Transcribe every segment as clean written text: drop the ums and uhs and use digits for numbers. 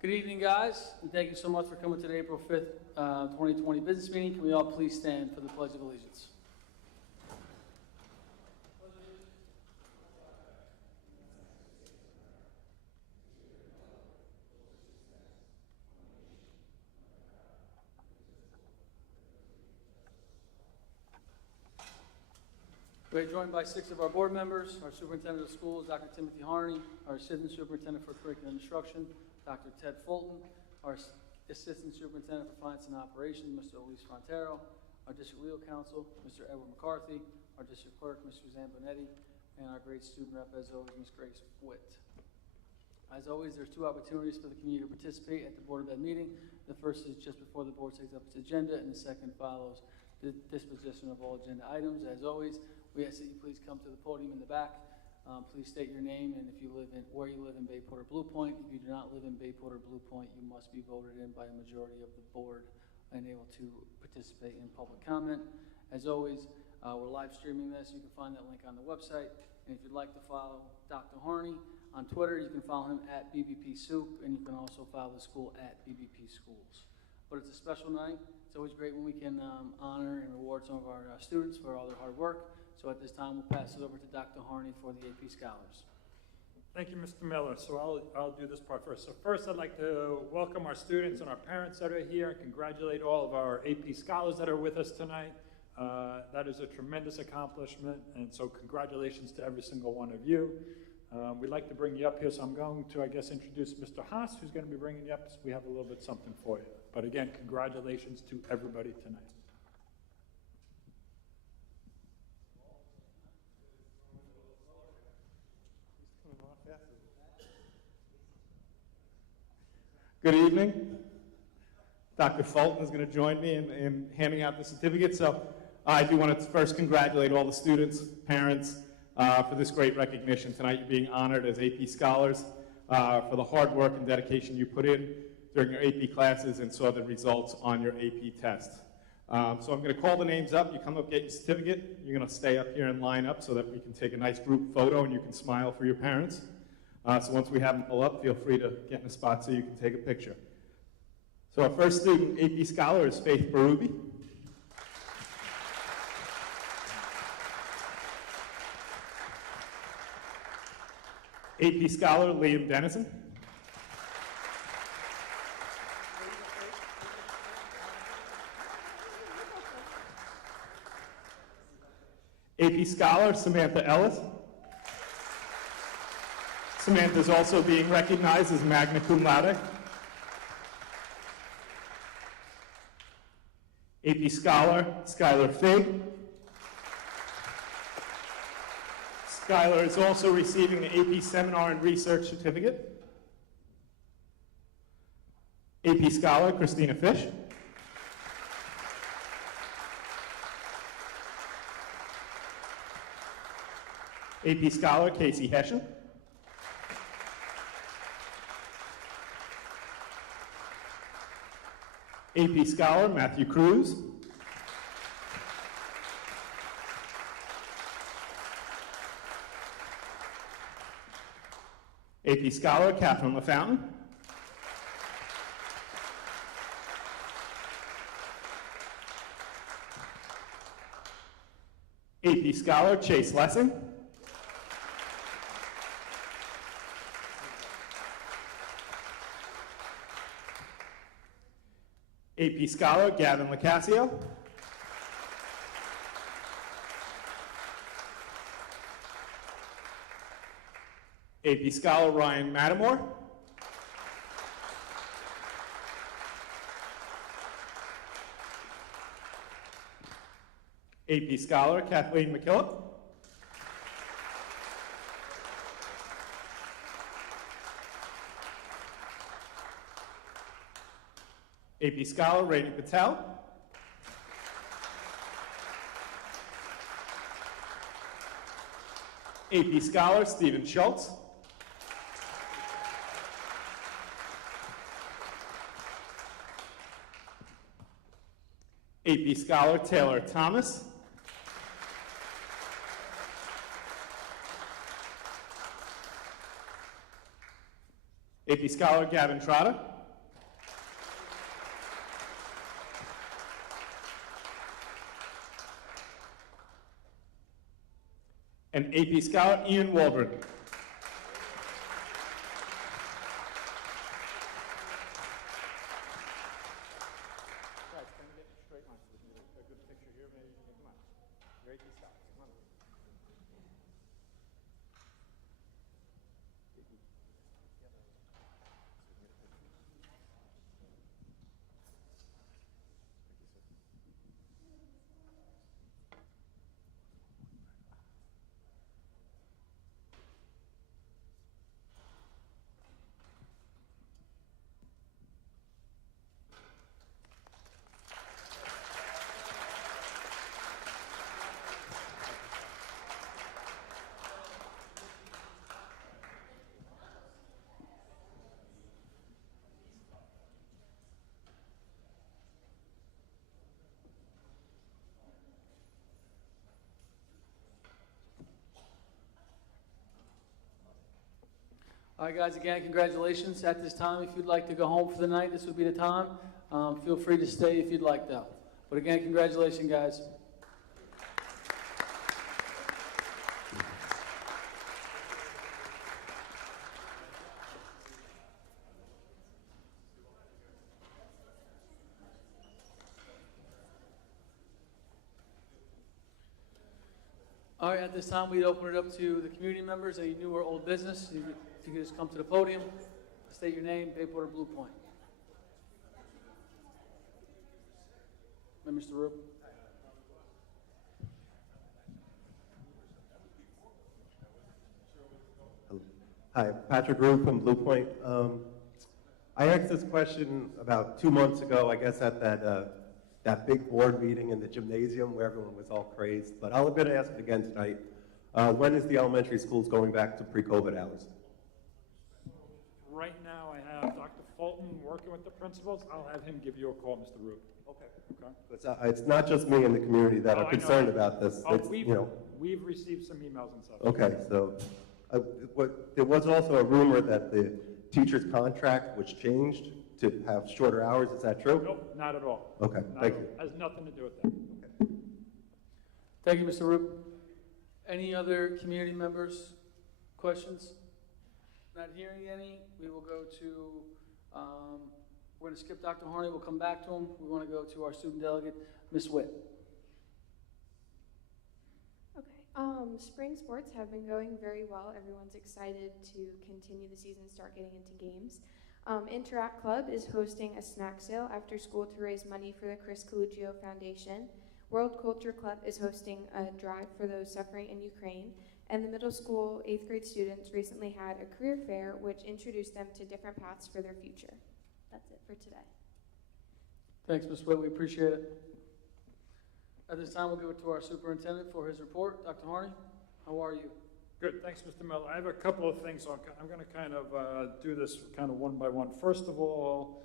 Good evening, guys, and thank you so much for coming to the April 5th, 2020 business meeting. Can we all please stand for the Pledge of Allegiance? We're joined by 6 of our board members, our superintendent of schools, Dr. Timothy Harney, our assistant superintendent for curriculum instruction, Dr. Ted Fulton, our assistant superintendent for finance and operations, Mr. Elise Frontero, our district legal counsel, Mr. Edward McCarthy, our district clerk, Ms. Suzanne Bonetti, and our great student rep, as always, Ms. Grace Witt. As always, there's 2 opportunities for the community to participate at the Board of Ed meeting. The first is just before the board takes up its agenda, and the second follows the disposition of all agenda items. As always, we ask that you please come to the podium in the back. Please state your name and if you live in, where you live in Bayport or Blue Point. If you do not live in Bayport or Blue Point, you must be voted in by a majority of the board and able to participate in public comment. As always, we're live streaming this. You can find that link on the website. And if you'd like to follow Dr. Harney on Twitter, you can follow him at BBP Soup, and you can also follow the school at BBP Schools. But it's a special night. It's always great when we can honor and reward some of our students for all their hard work. So at this time, we'll pass it over to Dr. Harney for the AP Scholars. Thank you, Mr. Miller. So I'll do this part first. So first, I'd like to welcome our students and our parents that are here and congratulate all of our AP Scholars that are with us tonight. That is a tremendous accomplishment, and so congratulations to every single one of you. We'd like to bring you up here, so I'm going to, introduce Mr. Haas, who's going to be bringing you up, so we have a little bit something for you. But again, congratulations to everybody tonight. Good evening. Dr. Fulton is going to join me in handing out the certificate. So I do want to first congratulate all the students, parents, for this great recognition. Tonight you're being honored as AP Scholars for the hard work and dedication you put in during your AP classes and saw the results on your AP test. So I'm going to call the names up. You come up, get your certificate. You're going to stay up here and line up so that we can take a nice group photo and you can smile for your parents. So once we have them pull up, feel free to get in a spot so you can take a picture. So our first student, AP Scholar, is Faith Berube. AP Scholar, Liam Dennison. AP Scholar, Samantha Ellis. Samantha is also being recognized as magna cum laude. AP Scholar, Skylar Fig. Skylar is also receiving the AP Seminar and Research Certificate. AP Scholar, Christina Fish. AP Scholar, Casey Hession. AP Scholar, Matthew Cruz. AP Scholar, Catherine LaFountain. AP Scholar, Chase Lessing. AP Scholar, Gavin Lacasio. AP Scholar, Ryan Mattamore. AP Scholar, Kathleen McKillop. AP Scholar, Rainy Patel. AP Scholar, Stephen Schultz. AP Scholar, Taylor Thomas. AP Scholar Gavin Trotter. And AP Scholar Ian Waldron. All right, guys, again, congratulations. At this time, if you'd like to go home for the night, this would be the time. Feel free to stay if you'd like, though. But again, congratulations, guys. All right, at this time, we'd open it up to the community members, any new or old business. If you could just come to the podium, state your name, Bayport or Blue Point. And Mr. Roop. Hi, Patrick Roop from Blue Point. I asked this question about 2 months ago, I guess at that big board meeting in the gymnasium where everyone was all crazed, but I'm going to ask it again tonight. When is the elementary schools going back to pre-COVID hours? Right now, I have Dr. Fulton working with the principals. I'll have him give you a call, Mr. Roop. Okay. It's not just me in the community that Oh, are I know. concerned about this. It's, We've received some emails and stuff. Okay, so there was also a rumor that the teacher's contract was changed to have shorter hours. Is that true? Nope, not at all. Okay, Not thank at you. all. Has nothing to do with that. Thank you, Mr. Roop. Any other community members' questions? Not hearing any, we will go to, we're going to skip Dr. Harney. We'll come back to him. We want to go to our student delegate, Ms. Witt. Okay. Spring sports have been going very well. Everyone's excited to continue the season, start getting into games. Interact Club is hosting a snack sale after school to raise money for the Chris Coluccio Foundation. World Culture Club is hosting a drive for those suffering in Ukraine. And the middle school 8th grade students recently had a career fair which introduced them to different paths for their future. That's it for today. Thanks, Ms. Witt. We appreciate it. At this time, we'll give it to our superintendent for his report. Dr. Harney, how are you? Good, thanks, Mr. Miller. I have a couple of things, so I'm going to kind of do this kind of one by one. First of all,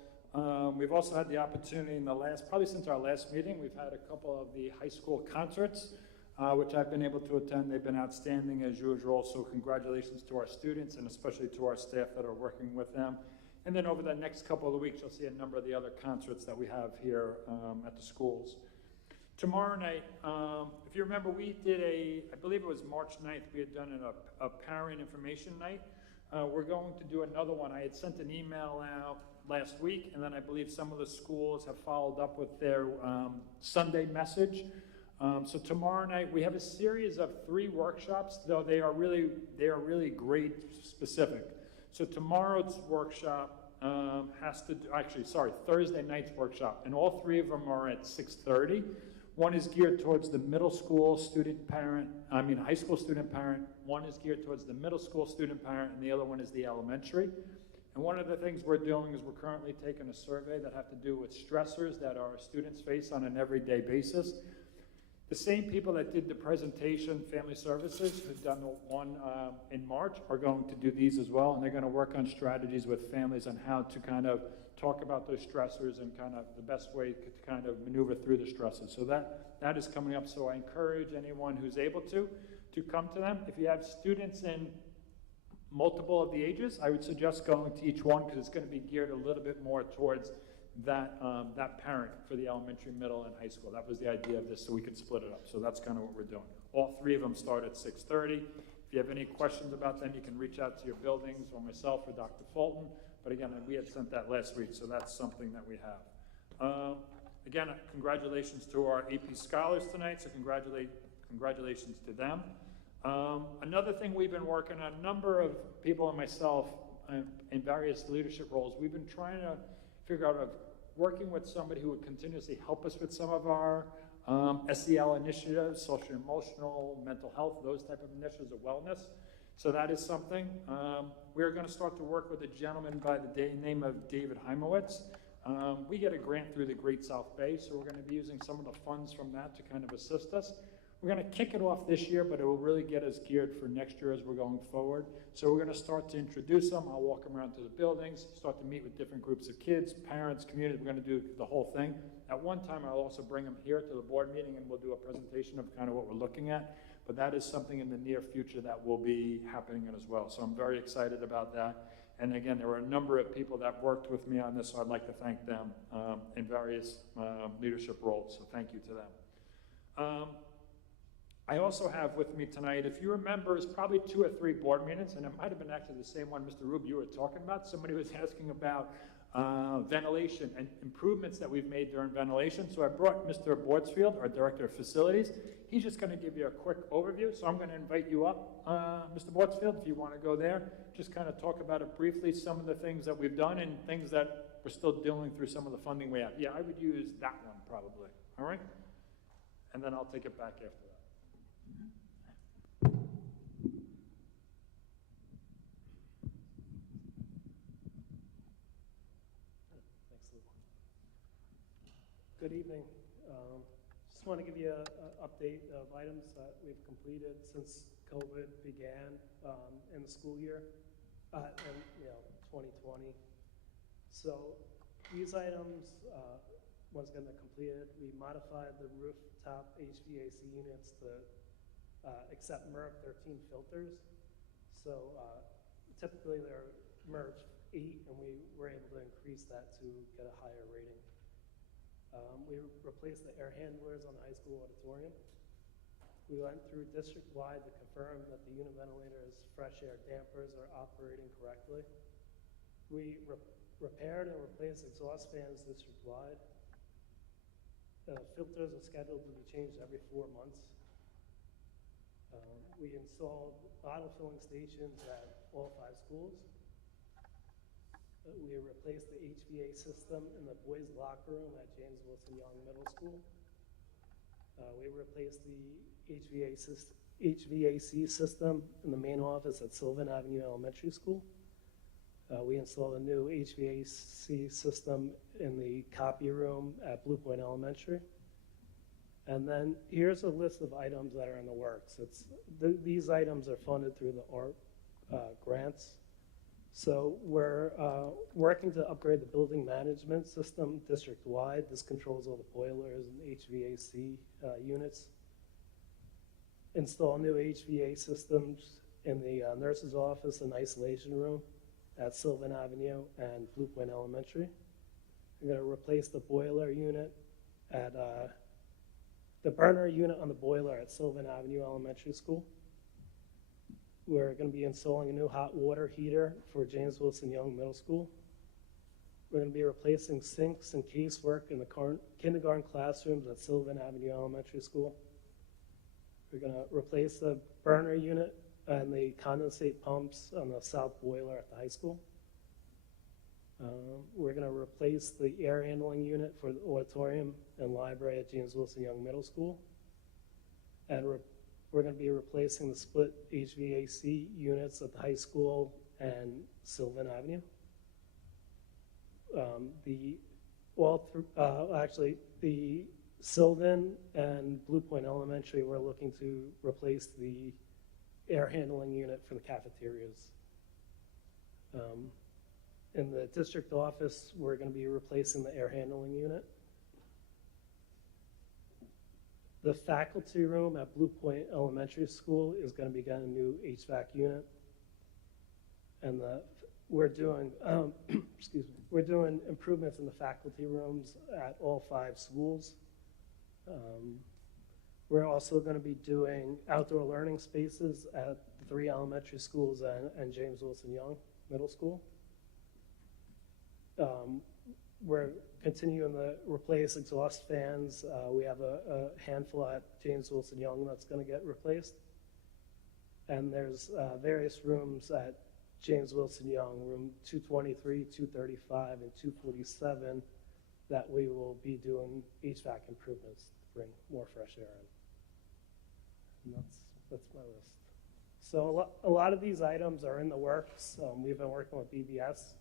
we've also had the opportunity in the last, probably since our last meeting, we've had a couple of the high school concerts, which I've been able to attend. They've been outstanding as usual, so congratulations to our students and especially to our staff that are working with them. And then over the next couple of weeks, you'll see a number of the other concerts that we have here at the schools. Tomorrow night, if you remember, we did I believe it was March 9th, we had done a parent information night. We're going to do another one. I had sent an email out last week, and then I believe some of the schools have followed up with their Sunday message. So tomorrow night, we have a series of 3 workshops, though they are really grade specific. So tomorrow's workshop Thursday night's workshop, and all 3 of them are at 6:30. One is geared towards the middle school high school student parent. One is geared towards the middle school student parent, and the other one is the elementary. And one of the things we're doing is we're currently taking a survey that have to do with stressors that our students face on an everyday basis. The same people that did the presentation, Family Services, who've done the one in March, are going to do these as well, and they're going to work on strategies with families on how to kind of talk about those stressors and kind of the best way to kind of maneuver through the stresses. So that is coming up, so I encourage anyone who's able to come to them. If you have students in multiple of the ages, I would suggest going to each one because it's going to be geared a little bit more towards that, that parent for the elementary, middle, and high school. That was the idea of this, so we could split it up. So that's kind of what we're doing. All three of them start at 6:30. If you have any questions about them, you can reach out to your buildings or myself or Dr. Fulton. But again, we had sent that last week, so that's something that we have. Again, congratulations to our AP scholars tonight, so congratulations to them. Another thing we've been working on, a number of people and myself in various leadership roles, we've been trying to figure out of working with somebody who would continuously help us with some of our SEL initiatives, social emotional, mental health, those type of initiatives of wellness. So that is something. We're going to start to work with a gentleman by the name of David Heimowitz. We get a grant through the Great South Bay, so we're going to be using some of the funds from that to kind of assist us. We're going to kick it off this year, but it will really get us geared for next year as we're going forward. So we're going to start to introduce them. I'll walk them around to the buildings, start to meet with different groups of kids, parents, community. We're going to do the whole thing. At one time, I'll also bring them here to the board meeting, and we'll do a presentation of kind of what we're looking at. But that is something in the near future that will be happening as well. So I'm very excited about that. And again, there were a number of people that worked with me on this, so I'd like to thank them in various leadership roles. So thank you to them. I also have with me tonight, if you remember, it's probably 2 or 3 board meetings, and it might have been actually the same one, Mr. Rube, you were talking about. Somebody was asking about ventilation and improvements that we've made during ventilation. So I brought Mr. Bordsfield, our Director of Facilities. He's just going to give you a quick overview. So I'm going to invite you up, Mr. Bordsfield, if you want to go there. Just kind of talk about it briefly, some of the things that we've done and things that we're still dealing through some of the funding we have. Yeah, I would use that one probably. All right? And then I'll take it back after that. Good evening. Just want to give you an update of items that we've completed since COVID began in the school year, and 2020. So these items, once again, they're completed. We modified the rooftop HVAC units to accept MERV 13 filters. So typically they're MERV 8, and we were able to increase that to get a higher rating. We replaced the air handlers on the high school auditorium. We went through district-wide to confirm that the unit ventilators, fresh air dampers are operating correctly. We repaired and replaced exhaust fans district-wide. Filters are scheduled to be changed every 4 months. We installed bottle filling stations at all 5 schools. We replaced the HVAC system in the boys' locker room at James Wilson Young Middle School. We replaced the HVAC system in the main office at Sylvan Avenue Elementary School. We installed a new HVAC system in the copy room at Blue Point Elementary. And then here's a list of items that are in the works. These items are funded through the ARP grants. So we're working to upgrade the building management system district-wide. This controls all the boilers and HVAC units. Install new HVAC systems in the nurse's office and isolation room at Sylvan Avenue and Blue Point Elementary. We're going to replace the boiler unit at the burner unit on the boiler at Sylvan Avenue Elementary School. We're going to be installing a new hot water heater for James Wilson Young Middle School. We're going to be replacing sinks and casework in the kindergarten classrooms at Sylvan Avenue Elementary School. We're going to replace the burner unit and the condensate pumps on the south boiler at the high school. We're going to replace the air handling unit for the auditorium and library at James Wilson Young Middle School. And we're going to be replacing the split HVAC units at the high school and Sylvan Avenue. The Sylvan and Blue Point Elementary, we're looking to replace the air handling unit for the cafeterias. In the district office, we're going to be replacing the air handling unit. The faculty room at Blue Point Elementary School is going to be getting a new HVAC unit. and we're doing, excuse me, we're doing improvements in the faculty rooms at all 5 schools. We're also going to be doing outdoor learning spaces at the 3 elementary schools and James Wilson Young Middle School. We're continuing to replace exhaust fans. We have a handful at James Wilson Young that's going to get replaced. And there's various rooms at James Wilson Young, room 223, 235, and 247, that we will be doing HVAC improvements to bring more fresh air in. And that's my list. So a lot of these items are in the works. We've been working with BBS,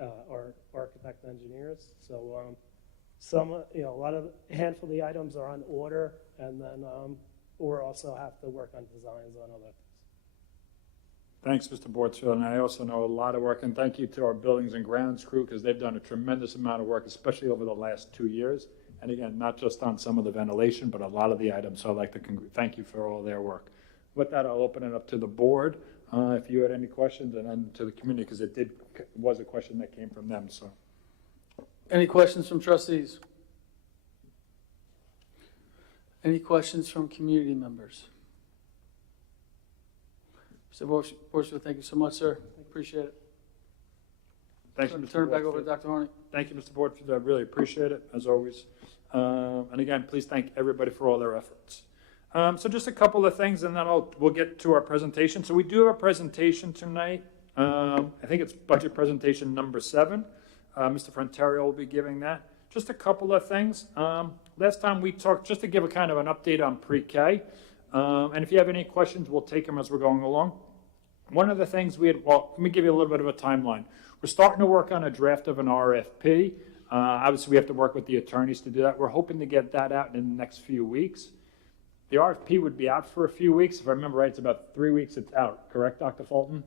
our architect engineers. So a handful of the items are on order, and then we'll also have to work on designs on other things. Thanks, Mr. Bortzfield, and I also know a lot of work, and thank you to our buildings and grounds crew, because they've done a tremendous amount of work, especially over the last 2 years. And again, not just on some of the ventilation, but a lot of the items, so I'd like to thank you for all their work. With that, I'll open it up to the board, if you had any questions, and then to the community, because it was a question that came from them, so. Any questions from trustees? Any questions from community members? Mr. Borchfield, thank you so much, sir. Appreciate it. Thank you, Mr. Turn it back over Bortzfield. to Dr. Harney. Thank you, Mr. Bortzfield, I really appreciate it, as always. And again, please thank everybody for all their efforts. So just a couple of things, and then we'll get to our presentation. So we do have a presentation tonight. I think it's budget presentation number 7. Mr. Frontario will be giving that. Just a couple of things. Last time we talked, just to give a kind of an update on pre-K, and if you have any questions, we'll take them as we're going along. One of the things let me give you a little bit of a timeline. We're starting to work on a draft of an RFP. Obviously, we have to work with the attorneys to do that. We're hoping to get that out in the next few weeks. The RFP would be out for a few weeks. If I remember right, it's about 3 weeks it's out. Correct, Dr. Fulton?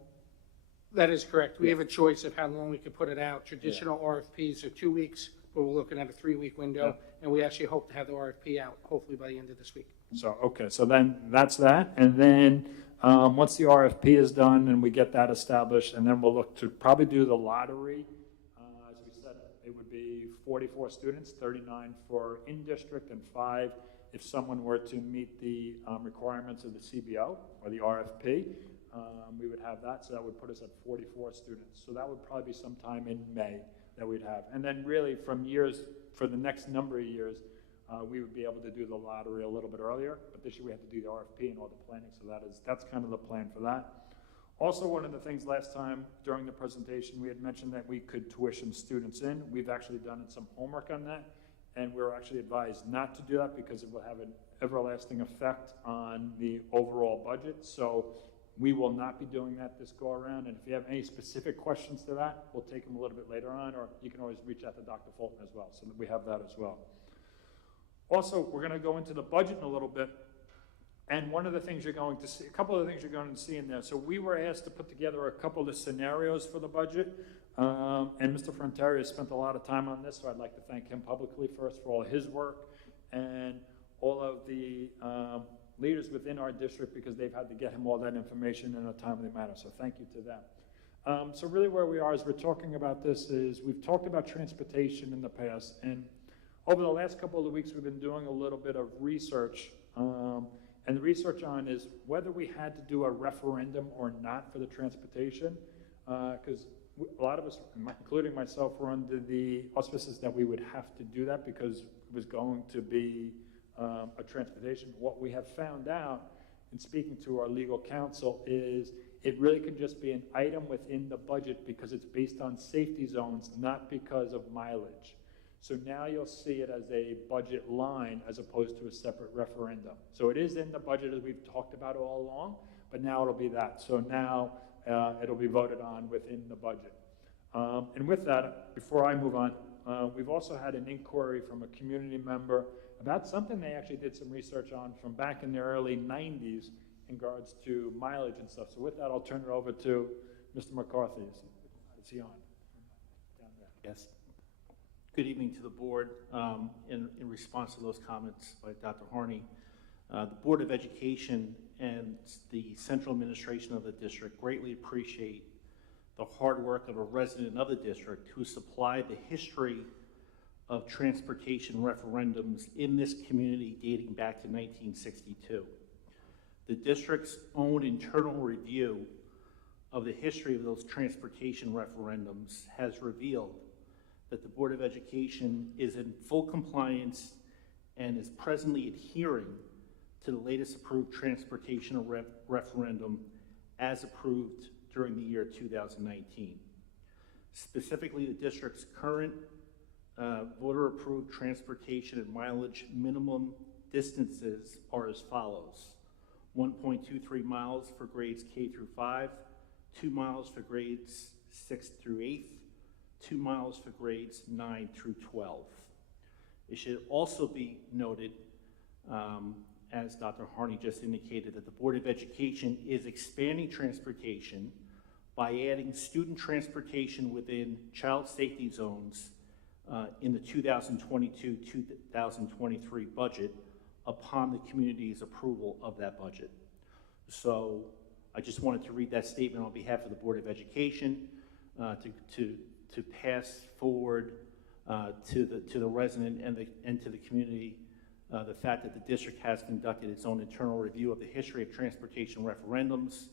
That is correct. We have a choice of how long we can put it out. Traditional RFPs are 2 weeks, but we're looking at a 3-week window, and we actually hope to have the RFP out hopefully by the end of this week. So, okay, so then that's that. And then once the RFP is done and we get that established, and then we'll look to probably do the lottery. As we said, it would be 44 students, 39 for in-district and 5 if someone were to meet the requirements of the CBO or the RFP. We would have that, so that would put us at 44 students. So that would probably be sometime in May that we'd have. And then really for the next number of years, we would be able to do the lottery a little bit earlier, but this year we have to do the RFP and all the planning, so that's kind of the plan for that. Also, one of the things last time during the presentation, we had mentioned that we could tuition students in. We've actually done some homework on that, and we're actually advised not to do that because it will have an everlasting effect on the overall budget. So we will not be doing that this go around, and if you have any specific questions to that, we'll take them a little bit later on, or you can always reach out to Dr. Fulton as well, so that we have that as well. Also, we're going to go into the budget in a little bit, and one of the things you're going to see, a couple of the things you're going to see in there. So we were asked to put together a couple of scenarios for the budget, and Mr. Frontario spent a lot of time on this, so I'd like to thank him publicly first for all his work, and all of the leaders within our district, because they've had to get him all that information in a timely manner, so thank you to them. So really where we are as we're talking about this is, we've talked about transportation in the past, and over the last couple of weeks, we've been doing a little bit of research, and the research on is whether we had to do a referendum or not for the transportation, because a lot of us, including myself, were under the auspices that we would have to do that because it was going to be a transportation. What we have found out in speaking to our legal counsel is it really can just be an item within the budget because it's based on safety zones, not because of mileage. So now you'll see it as a budget line as opposed to a separate referendum. So it is in the budget as we've talked about all along, but now it'll be that. So now it'll be voted on within the budget. And with that, before I move on, we've also had an inquiry from a community member about something they actually did some research on from back in the early 90s in regards to mileage and stuff. So with that, I'll turn it over to Mr. McCarthy. Is he on? Down there. Yes. Good evening to the board. In response to those comments by Dr. Harney, the Board of Education and the central administration of the district greatly appreciate the hard work of a resident of the district who supplied the history of transportation referendums in this community dating back to 1962. The district's own internal review of the history of those transportation referendums has revealed that the Board of Education is in full compliance and is presently adhering to the latest approved transportation referendum as approved during the year 2019. Specifically, the district's current voter-approved transportation and mileage minimum distances are as follows: 1.23 miles for grades K through 5, 2 miles for grades 6 through 8, 2 miles for grades 9 through 12. It should also be noted, as Dr. Harney just indicated, that the Board of Education is expanding transportation by adding student transportation within child safety zones in the 2022-2023 budget upon the community's approval of that budget. So I just wanted to read that statement on behalf of the Board of Education to pass forward to the resident and to the community the fact that the district has conducted its own internal review of the history of transportation referendums,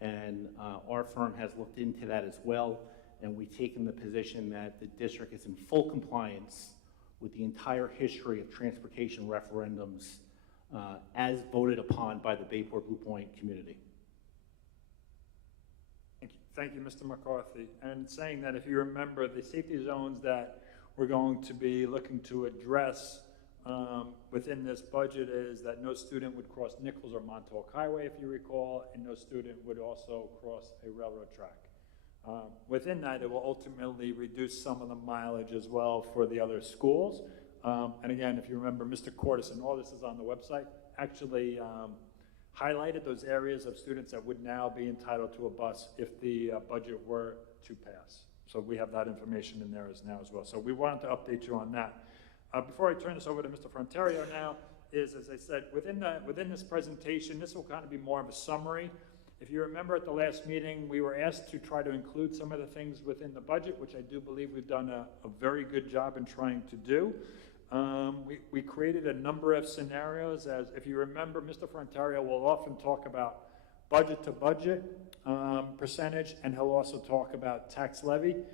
and our firm has looked into that as well, and we've taken the position that the district is in full compliance with the entire history of transportation referendums as voted upon by the Bayport Blue Point community. Thank you, Mr. McCarthy. And saying that, if you remember, the safety zones that we're going to be looking to address within this budget is that no student would cross Nichols or Montauk Highway, if you recall, and no student would also cross a railroad track. Within that, it will ultimately reduce some of the mileage as well for the other schools. And again, if you remember, Mr. Cordes, and all this is on the website, actually highlighted those areas of students that would now be entitled to a bus if the budget were to pass. So we have that information in there now as well. So we wanted to update you on that. Before I turn this over to Mr. Fronterio now, as I said, within this presentation, this will kind of be more of a summary. If you remember at the last meeting, we were asked to try to include some of the things within the budget, which I do believe we've done a very good job in trying to do. We created a number of scenarios. As if you remember, Mr. Frontario will often talk about budget to budget percentage, and he'll also talk about tax levy.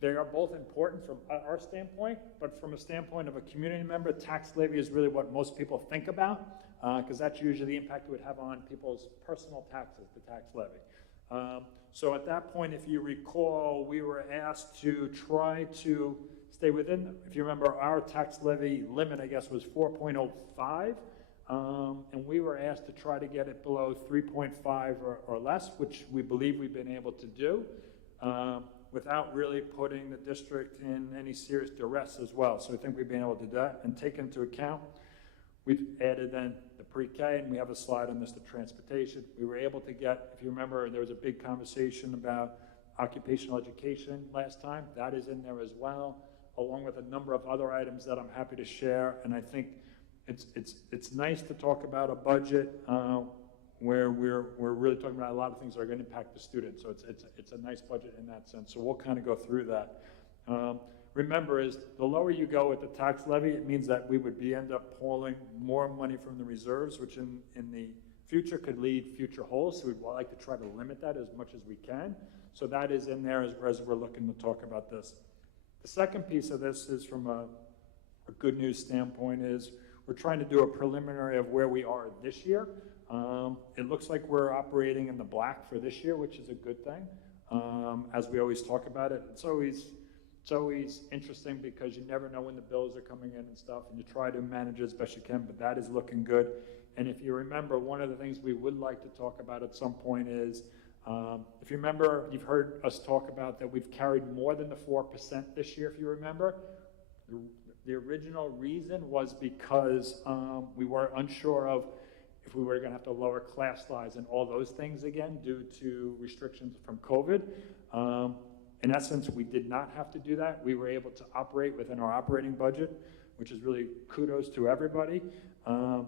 They are both important from our standpoint, but from a standpoint of a community member, tax levy is really what most people think about, because that's usually the impact it would have on people's personal taxes, the tax levy. So at that point, if you recall, we were asked to try to stay within, if you remember, our tax levy limit, I guess, was 4.05, and we were asked to try to get it below 3.5 or less, which we believe we've been able to do, without really putting the district in any serious duress as well. So I think we've been able to do that and take into account. We've added then the pre-K, and we have a slide on this, the transportation. We were able to get, if you remember, there was a big conversation about occupational education last time. That is in there as well, along with a number of other items that I'm happy to share. And I think it's nice to talk about a budget where we're really talking about a lot of things that are going to impact the students. So it's a nice budget in that sense. So we'll kind of go through that. Remember, is the lower you go with the tax levy, it means that we would end up pulling more money from the reserves, which in the future could lead future holes. So we'd like to try to limit that as much as we can. So that is in there as we're looking to talk about this. The second piece of this is from a good news standpoint is we're trying to do a preliminary of where we are this year. It looks like we're operating in the black for this year, which is a good thing. As we always talk about it, it's always interesting because you never know when the bills are coming in and stuff, and you try to manage it as best you can, but that is looking good. And if you remember, one of the things we would like to talk about at some point is, if you remember, you've heard us talk about that we've carried more than the 4% this year, if you remember. The original reason was because we were unsure of if we were going to have to lower class size and all those things again due to restrictions from COVID. In essence, we did not have to do that. We were able to operate within our operating budget, which is really kudos to everybody.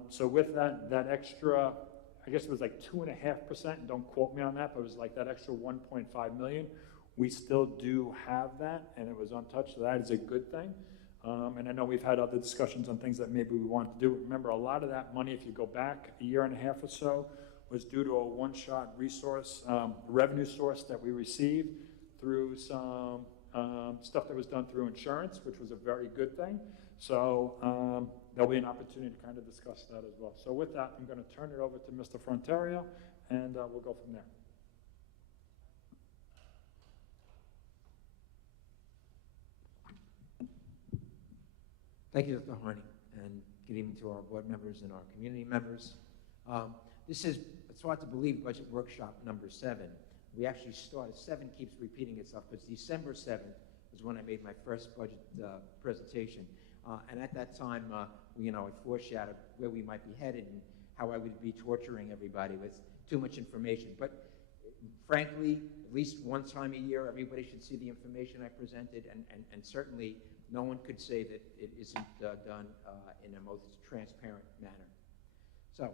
So with that extra I guess it was like 2.5%, and don't quote me on that, but it was like that extra 1.5 million. We still do have that, and it was untouched, so that is a good thing. And I know we've had other discussions on things that maybe we want to do. Remember, a lot of that money, if you go back a year and a half or so, was due to a one-shot resource, revenue source that we received through some stuff that was done through insurance, which was a very good thing. So there'll be an opportunity to kind of discuss that as well. So with that, I'm going to turn it over to Mr. Fronterio, and we'll go from there. Thank you, Dr. Harney, and good evening to our board members and our community members. This is, it's hard to believe, budget workshop number 7. We actually started, 7 keeps repeating itself, but December 7th was when I made my first budget presentation. And at that time, I foreshadowed where we might be headed and how I would be torturing everybody with too much information. But frankly, at least one time a year, everybody should see the information I presented, and certainly no one could say that it isn't done in a most transparent manner. So,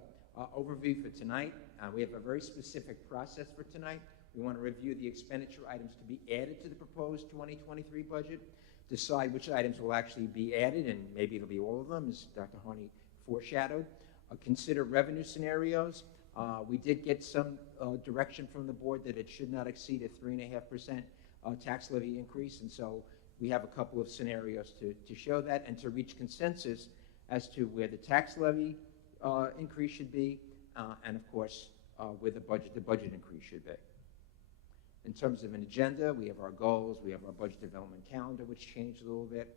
overview for tonight. We have a very specific process for tonight. We want to review the expenditure items to be added to the proposed 2023 budget, decide which items will actually be added, and maybe it'll be all of them, as Dr. Harney foreshadowed. Consider revenue scenarios. We did get some direction from the board that it should not exceed a 3.5% tax levy increase, and so we have a couple of scenarios to show that and to reach consensus as to where the tax levy increase should be, and of course, where the budget increase should be. In terms of an agenda, we have our goals, we have our budget development calendar, which changed a little bit,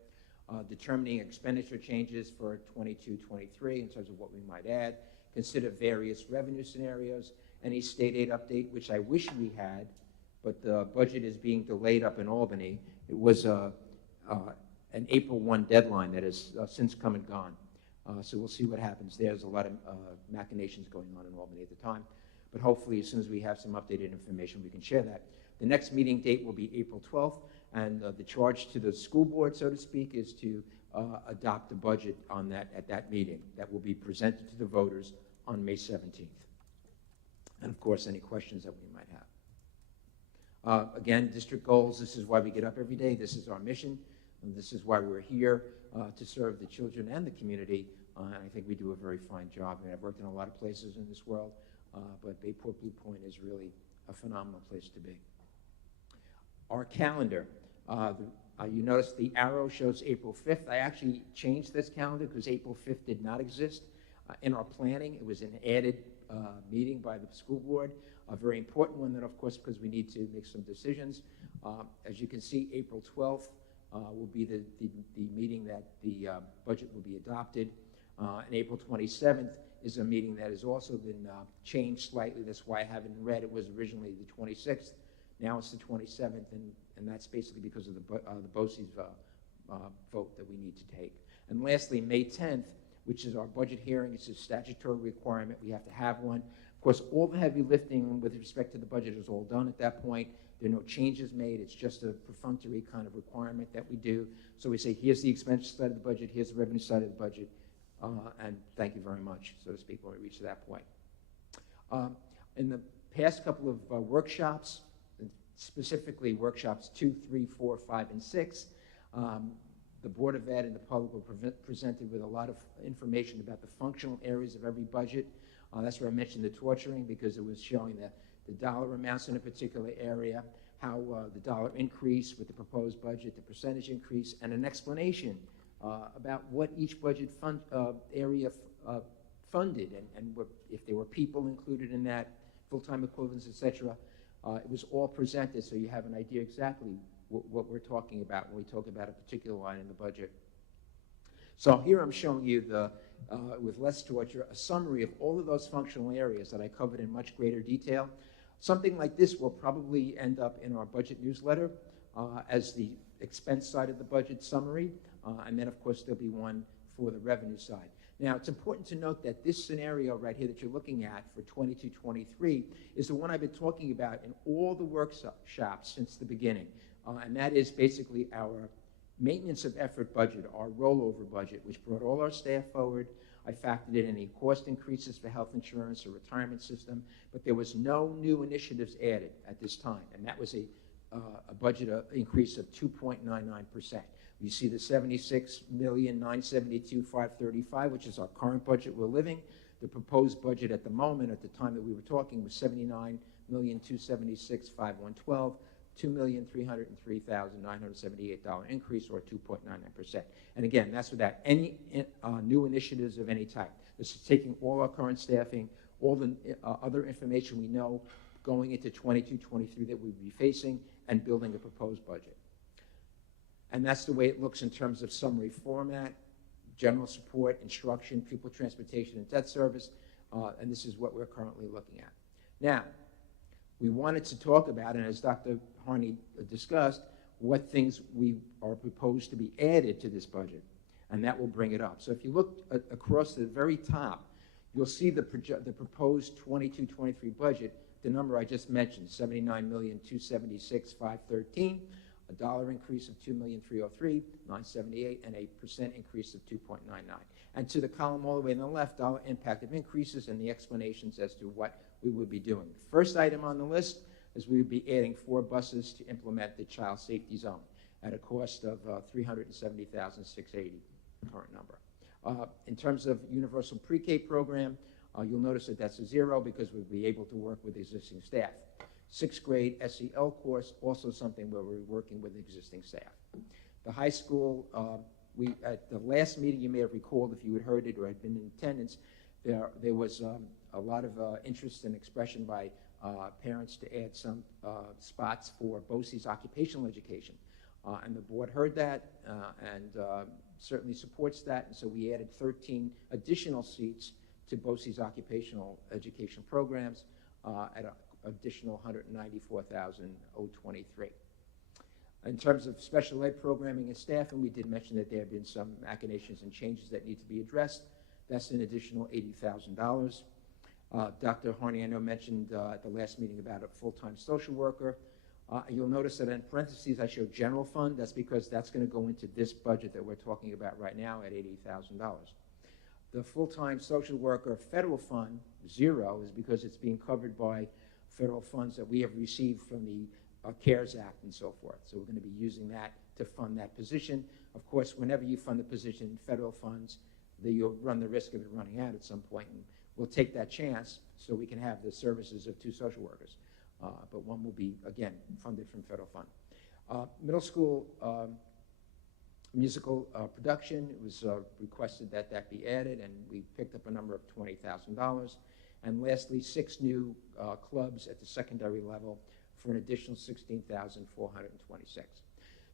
determining expenditure changes for 22-23 in terms of what we might add, consider various revenue scenarios, any state aid update, which I wish we had, but the budget is being delayed up in Albany. It was an April 1 deadline that has since come and gone. So we'll see what happens. There's a lot of machinations going on in Albany at the time. But hopefully, as soon as we have some updated information, we can share that. The next meeting date will be April 12th, and the charge to the school board, so to speak, is to adopt the budget on that at that meeting. That will be presented to the voters on May 17th. And of course, any questions that we might have. Again, district goals, this is why we get up every day. This is our mission, and this is why we're here to serve the children and the community. And I think we do a very fine job. I mean, I've worked in a lot of places in this world, but Bayport Blue Point is really a phenomenal place to be. Our calendar, you notice the arrow shows April 5th. I actually changed this calendar because April 5th did not exist in our planning. It was an added meeting by the school board, a very important one, that of course, because we need to make some decisions. As you can see, April 12th will be the meeting that the budget will be adopted. And April 27th is a meeting that has also been changed slightly. That's why I haven't read. It was originally the 26th. Now it's the 27th, and that's basically because of the BOCES vote that we need to take. And lastly, May 10th, which is our budget hearing. It's a statutory requirement. We have to have one. Of course, all the heavy lifting with respect to the budget is all done at that point. There are no changes made. It's just a perfunctory kind of requirement that we do. So we say, here's the expense side of the budget, here's the revenue side of the budget, and thank you very much, so to speak, when we reach that point. In the past couple of workshops, specifically workshops 2, 3, 4, 5, and 6, the Board of Ed and the public were presented with a lot of information about the functional areas of every budget. That's where I mentioned the torturing, because it was showing the dollar amounts in a particular area, how the dollar increase with the proposed budget, the percentage increase, and an explanation about what each budget area funded, and if there were people included in that, full-time equivalents, etc. It was all presented, so you have an idea exactly what we're talking about when we talk about a particular line in the budget. So here I'm showing you, with less torture, a summary of all of those functional areas that I covered in much greater detail. Something like this will probably end up in our budget newsletter as the expense side of the budget summary, and then of course there'll be one for the revenue side. Now, it's important to note that this scenario right here that you're looking at for 22-23 is the one I've been talking about in all the workshops since the beginning, and that is basically our maintenance of effort budget, our rollover budget, which brought all our staff forward. I factored in any cost increases for health insurance or retirement system, but there was no new initiatives added at this time, and that was a budget increase of 2.99%. You see the $76,972,535, which is our current budget we're living. The proposed budget at the moment, at the time that we were talking, was $79,276,512, $2,303,978 increase, or 2.99%. And again, that's without any new initiatives of any type. This is taking all our current staffing, all the other information we know going into 22-23 that we'll be facing, and building a proposed budget. And that's the way it looks in terms of summary format, general support, instruction, pupil transportation, and debt service, and this is what we're currently looking at. Now, we wanted to talk about, and as Dr. Harney discussed, what things we are proposed to be added to this budget, and that will bring it up. So if you look across the very top, you'll see the proposed 22-23 budget, the number I just mentioned, $79,276,513, a dollar increase of $2,303,978, and a percent increase of 2.99. And to the column all the way on the left, dollar impact of increases and the explanations as to what we would be doing. First item on the list is we would be adding 4 buses to implement the child safety zone at a cost of $370,680, current number. In terms of universal pre-K program, you'll notice that that's a 0 because we'll be able to work with existing staff. 6th grade SEL course, also something where we're working with existing staff. The high school, at the last meeting, you may have recalled, if you had heard it or had been in attendance, there was a lot of interest and expression by parents to add some spots for BOCES occupational education. And the board heard that and certainly supports that, and so we added 13 additional seats to BOCES occupational education programs at an additional $194,023. In terms of special ed programming and staffing, we did mention that there have been some machinations and changes that need to be addressed. That's an additional $80,000. Dr. Harney, I know, mentioned at the last meeting about a full-time social worker. You'll notice that in parentheses I showed general fund. That's because that's going to go into this budget that we're talking about right now at $80,000. The full-time social worker federal fund, 0, is because it's being covered by federal funds that we have received from the CARES Act and so forth. So we're going to be using that to fund that position. Of course, whenever you fund a position in federal funds, you'll run the risk of it running out at some point, and we'll take that chance so we can have the services of 2 social workers. But one will be, again, funded from federal fund. Middle school musical production, it was requested that that be added, and we picked up a number of $20,000. And lastly, 6 new clubs at the secondary level for an additional $16,426.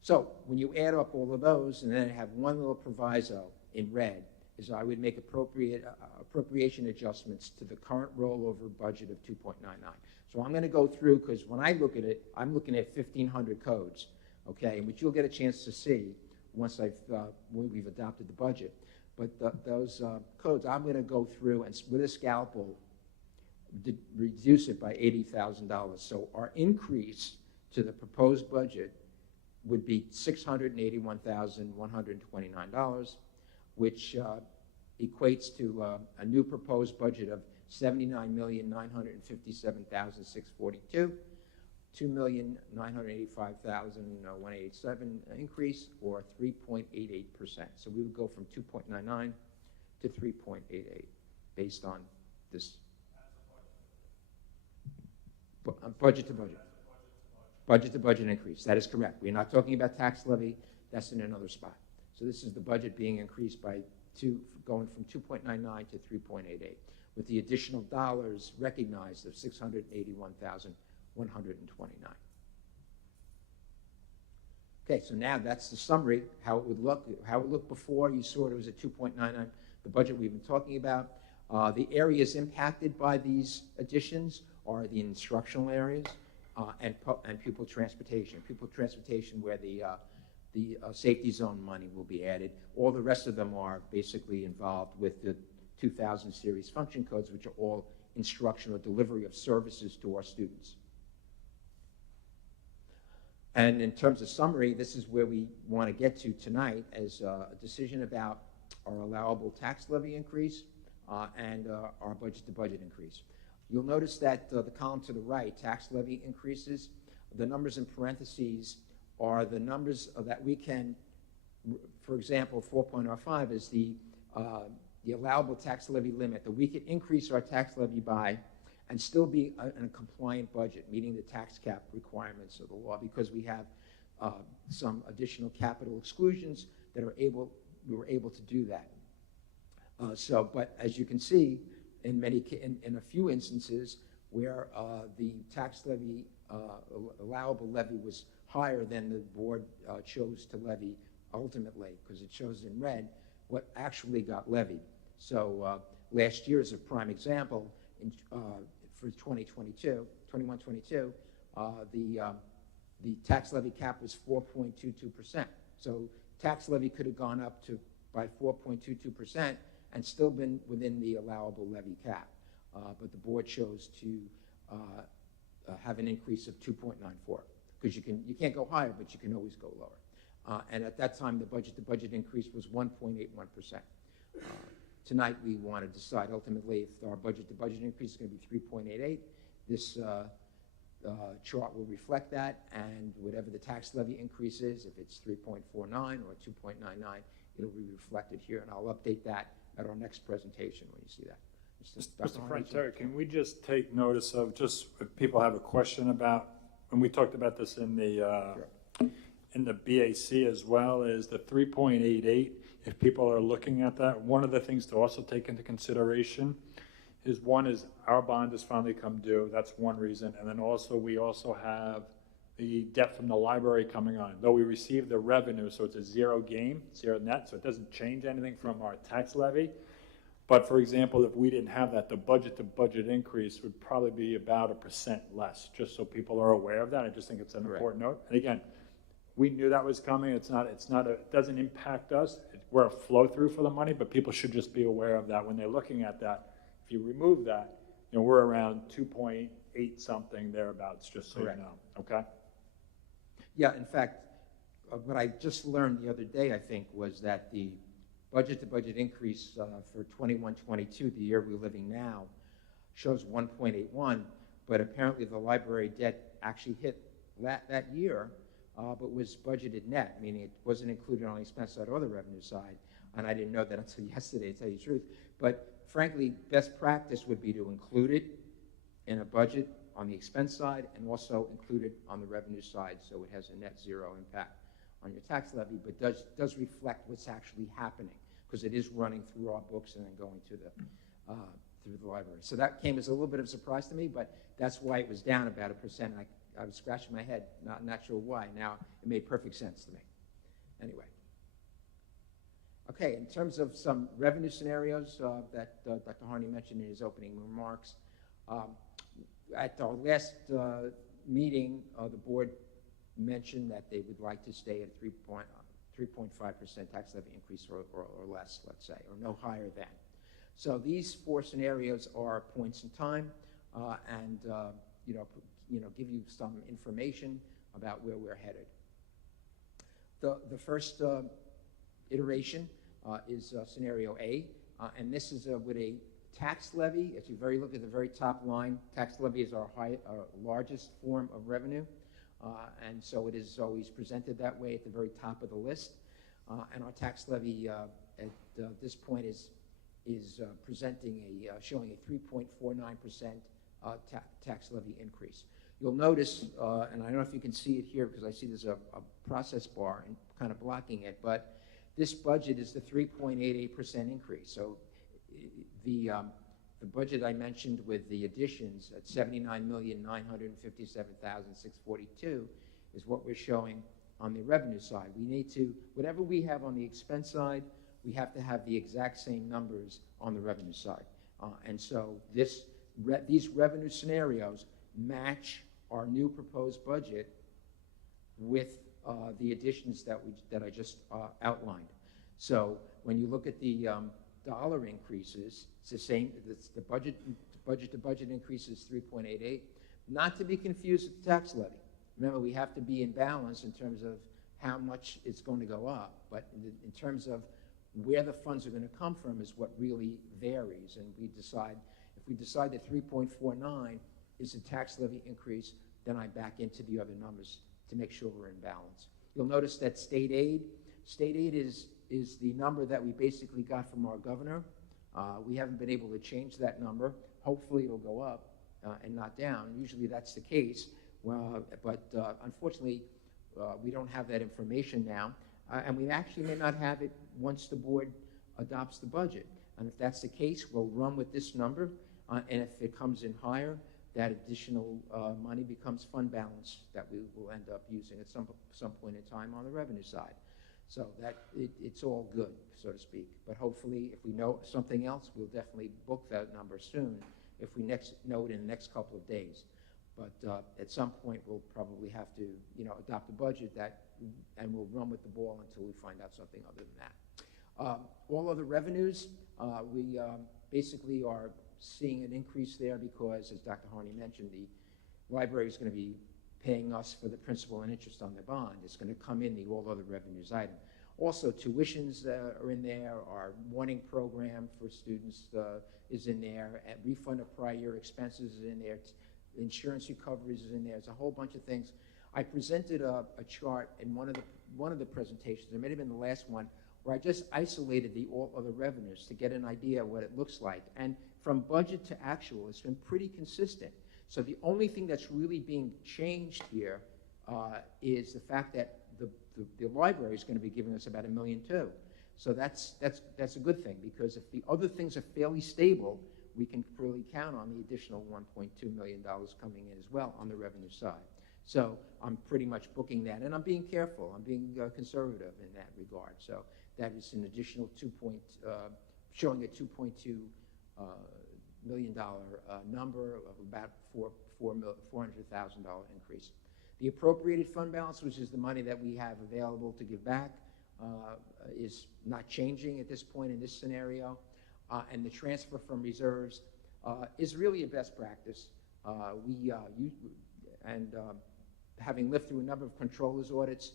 So when you add up all of those and then have one little proviso in red, is I would make appropriation adjustments to the current rollover budget of 2.99. So I'm going to go through, because when I look at it, I'm looking at 1,500 codes, okay, which you'll get a chance to see once when we've adopted the budget. But those codes, I'm going to go through and with a scalpel reduce it by $80,000. So our increase to the proposed budget would be $681,129, which equates to a new proposed budget of $79,957,642, $2,985,187 increase, or 3.88%. So we would go from 2.99 to 3.88 based on this budget to budget. Budget to budget increase. That is correct. We're not talking about tax levy. That's in another spot. So this is the budget being increased by going from 2.99 to 3.88, with the additional dollars recognized of $681,129. Okay, so now that's the summary, how it would look. How it looked before, you saw it was at 2.99, the budget we've been talking about. The areas impacted by these additions are the instructional areas and pupil transportation. Pupil transportation, where the safety zone money will be added. All the rest of them are basically involved with the 2000 series function codes, which are all instructional delivery of services to our students. And in terms of summary, this is where we want to get to tonight as a decision about our allowable tax levy increase, and our budget-to-budget increase. You'll notice that the column to the right, tax levy increases, the numbers in parentheses are the numbers that we can, for example, 4.05 is the allowable tax levy limit that we can increase our tax levy by and still be in a compliant budget, meeting the tax cap requirements of the law, because we have some additional capital exclusions that we were able to do that. But as you can see, in a few instances where the tax levy, allowable levy was higher than the board chose to levy ultimately, because it shows in red what actually got levied. So last year is a prime example. For 2022, 21-22, the tax levy cap was 4.22%. So tax levy could have gone up by 4.22% and still been within the allowable levy cap. But the board chose to have an increase of 2.94, because you can't go higher, but you can always go lower. And at that time, the budget-to-budget increase was 1.81%. Tonight, we want to decide ultimately if our budget-to-budget increase is going to be 3.88. This chart will reflect that, and whatever the tax levy increase is, if it's 3.49 or 2.99, it'll be reflected here, and I'll update that at our next presentation when you see that. Mr. Franteri, can we just take notice of, just if people have a question about, and we talked about this in the BAC as well, is the 3.88. If people are looking at that, one of the things to also take into consideration is our bond has finally come due. That's one reason. And then also, we also have the debt from the library coming on. Though we receive the revenue, so it's a zero gain, zero net, so it doesn't change anything from our tax levy. But for example, if we didn't have that, the budget-to-budget increase would probably be about 1% less, just so people are aware of that. I just think it's an important note. And again, we knew that was coming. It doesn't impact us. We're a flow-through for the money, but people should just be aware of that when they're looking at that. If you remove that, we're around 2.8 something thereabouts, just so Correct. You know, okay? Yeah, in fact, what I just learned the other day, I think, was that the budget-to-budget increase for 21-22, the year we're living now, shows 1.81, but apparently the library debt actually hit that year, but was budgeted net, meaning it wasn't included on the expense side or the revenue side, and I didn't know that until yesterday, to tell you the truth. But frankly, best practice would be to include it in a budget on the expense side and also include it on the revenue side, so it has a net zero impact on your tax levy, but does reflect what's actually happening, because it is running through our books and then going to through the library. So that came as a little bit of a surprise to me, but that's why it was down about 1%. I was scratching my head, not sure why. Now it made perfect sense to me. Anyway. Okay, in terms of some revenue scenarios that Dr. Harney mentioned in his opening remarks, at our last meeting, the board mentioned that they would like to stay at 3.5% tax levy increase or less, let's say, or no higher than. So these four scenarios are points in time, and give you some information about where we're headed. The first iteration is scenario A, and this is with a tax levy. If you look at the very top line, tax levy is our largest form of revenue, and so it is always presented that way at the very top of the list. And our tax levy at this point is presenting showing a 3.49% tax levy increase. You'll notice, and I don't know if you can see it here because I see there's a process bar and kind of blocking it, but this budget is the 3.88% increase. So the budget I mentioned with the additions at $79,957,642 is what we're showing on the revenue side. We need to, whatever we have on the expense side, we have to have the exact same numbers on the revenue side. And so these revenue scenarios match our new proposed budget with the additions that I just outlined. So when you look at the dollar increases, it's the same. The budget to budget increase is 3.88, not to be confused with the tax levy. Remember, we have to be in balance in terms of how much it's going to go up, but in terms of Where the funds are going to come from is what really varies, and if we decide that 3.49 is a tax levy increase, then I back into the other numbers to make sure we're in balance. You'll notice that state aid is the number that we basically got from our governor. We haven't been able to change that number. Hopefully it'll go up and not down. Usually that's the case, but unfortunately we don't have that information now, and we actually may not have it once the board adopts the budget. And if that's the case, we'll run with this number, and if it comes in higher, that additional money becomes fund balance that we will end up using at some point in time on the revenue side. So that it's all good, so to speak. But hopefully, if we know something else, we'll definitely book that number soon, if we know it in the next couple of days. But at some point, we'll probably have to, adopt a budget and we'll run with the ball until we find out something other than that. All other revenues, we basically are seeing an increase there because, as Dr. Harney mentioned, the library is going to be paying us for the principal and interest on the bond. It's going to come in the all other revenues item. Also, tuitions are in there. Our morning program for students is in there. And refund of prior year expenses is in there. Insurance recoveries is in there. There's a whole bunch of things. I presented a chart in one of the presentations. It may have been the last one, where I just isolated the all other revenues to get an idea of what it looks like. And from budget to actual, it's been pretty consistent. So the only thing that's really being changed here is the fact that the library is going to be giving us about $1.2 million. So that's a good thing, because if the other things are fairly stable, we can really count on the additional $1.2 million coming in as well on the revenue side. So I'm pretty much booking that, and I'm being careful. I'm being conservative in that regard. So that is an additional showing a $2.2 million number of about $400,000 increase. The appropriated fund balance, which is the money that we have available to give back, is not changing at this point in this scenario. And the transfer from reserves is really a best practice. Having lived through a number of controllers audits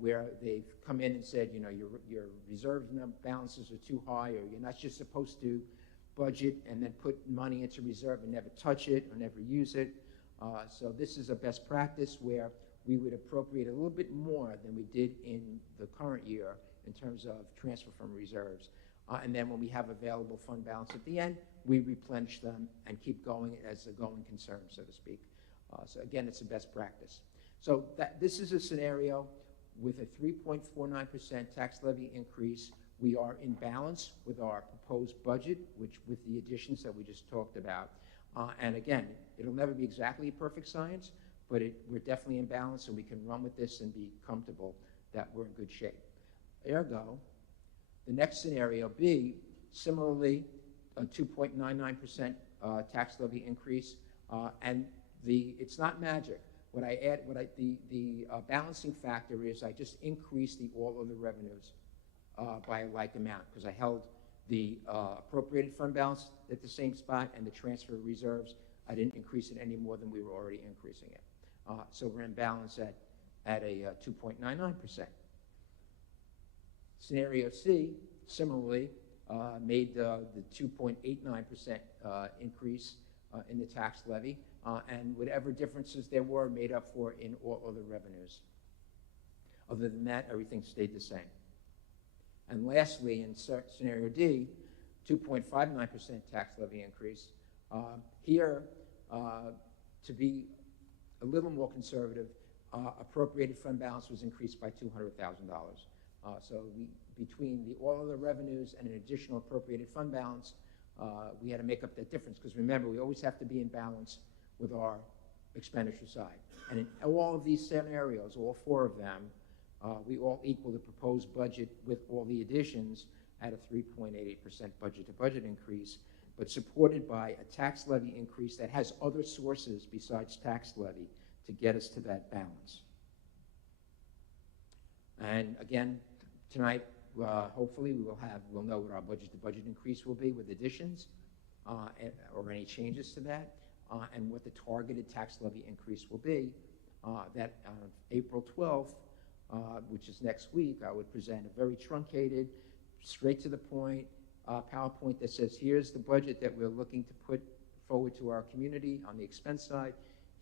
where they've come in and said, your reserve balances are too high, or you're not just supposed to budget and then put money into reserve and never touch it or never use it. So this is a best practice where we would appropriate a little bit more than we did in the current year in terms of transfer from reserves. And then when we have available fund balance at the end, we replenish them and keep going as a going concern, so to speak. So again, it's a best practice. So this is a scenario with a 3.49% tax levy increase. We are in balance with our proposed budget, with the additions that we just talked about. And again, it'll never be exactly a perfect science, but we're definitely in balance, and we can run with this and be comfortable that we're in good shape. Ergo, the next scenario B, similarly, a 2.99% tax levy increase, and it's not magic. The balancing factor is I just increased the all other revenues by a like amount, because I held the appropriated fund balance at the same spot, and the transfer reserves, I didn't increase it any more than we were already increasing it. So we're in balance at a 2.99%. Scenario C, similarly, made the 2.89% increase in the tax levy, and whatever differences there were made up for in all other revenues. Other than that, everything stayed the same. And lastly, in scenario D, 2.59% tax levy increase. Here, to be a little more conservative, appropriated fund balance was increased by $200,000. So between the all other revenues and an additional appropriated fund balance, we had to make up that difference, because remember, we always have to be in balance with our expenditure side. And in all of these scenarios, all four of them, we all equal the proposed budget with all the additions at a 3.88% budget-to-budget increase, but supported by a tax levy increase that has other sources besides tax levy to get us to that balance. And again, tonight, hopefully we'll know what our budget-to-budget increase will be with additions or any changes to that, and what the targeted tax levy increase will be. That on April 12th, which is next week, I would present a very truncated straight to the point, PowerPoint that says, here's the budget that we're looking to put forward to our community on the expense side.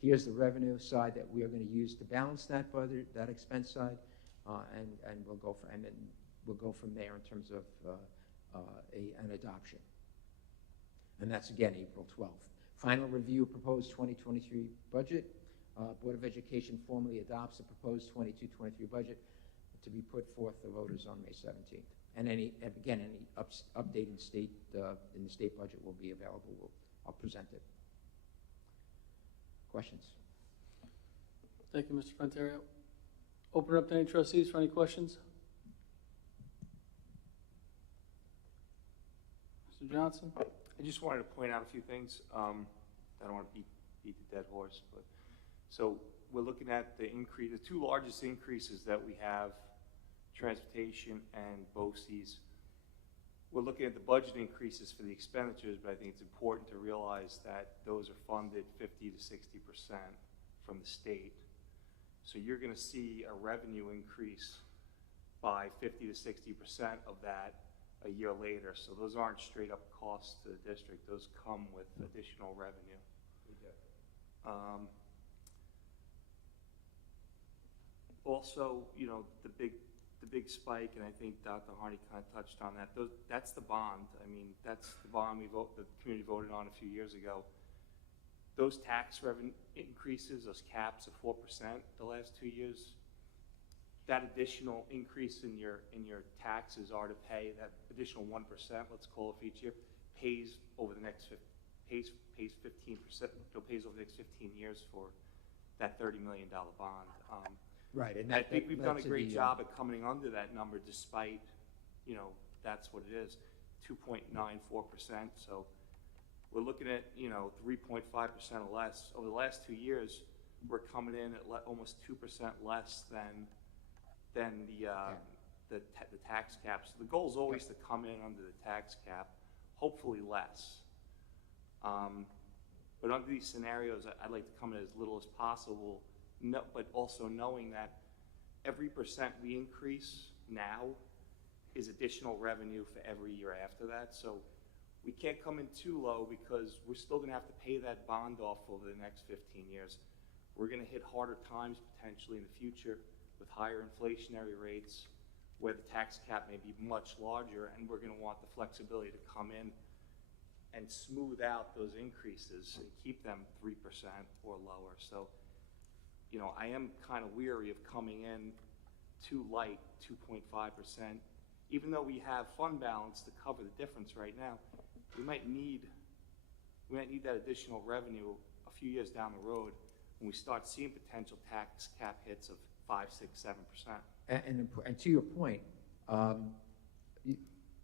Here's the revenue side that we are going to use to balance that budget, that expense side, and then we'll go from there in terms of an adoption. And that's again April 12th. Final review of proposed 2023 budget. Board of Education formally adopts the proposed 22-23 budget to be put forth to voters on May 17th. And any update in the state budget will be available. I'll present it. Questions? Thank you, Mr. Frontario. Open it up to any trustees for any questions. Mr. Johnson? I just wanted to point out a few things. I don't want to beat the dead horse, but so we're looking at the increase, the two largest increases that we have, transportation and BOCES. We're looking at the budget increases for the expenditures, but I think it's important to realize that those are funded 50 to 60% from the state. So you're going to see a revenue increase by 50 to 60% of that a year later. So those aren't straight up costs to the district. Those come with additional revenue. Also, you know, the big spike, and I think Dr. Harney kind of touched on that. That's the bond. I mean, that's the bond the community voted on a few years ago. Those tax revenue increases, those caps of 4% the last 2 years, that additional increase in your taxes are to pay that additional 1%, let's call it, each year, pays over the next 15%. Pays over the next 15 years for that $30 million bond. Right, and I think we've done a great job at coming under that number, despite, you know, that's what it is, 2.94%. So we're looking at, you know, 3.5% or less. Over the last 2 years, we're coming in at almost 2% less than the tax caps. The goal is always to come in under the tax cap, hopefully less. But under these scenarios, I'd like to come in as little as possible, but also knowing that every percent we increase now is additional revenue for every year after that. So we can't come in too low because we're still going to have to pay that bond off over the next 15 years. We're going to hit harder times potentially in the future with higher inflationary rates where the tax cap may be much larger, and we're going to want the flexibility to come in and smooth out those increases and keep them 3% or lower. So, you know, I am kind of weary of coming in too light, 2.5%. Even though we have fund balance to cover the difference right now, we might need that additional revenue a few years down the road when we start seeing potential tax cap hits of 5, 6, 7%. And to your point, you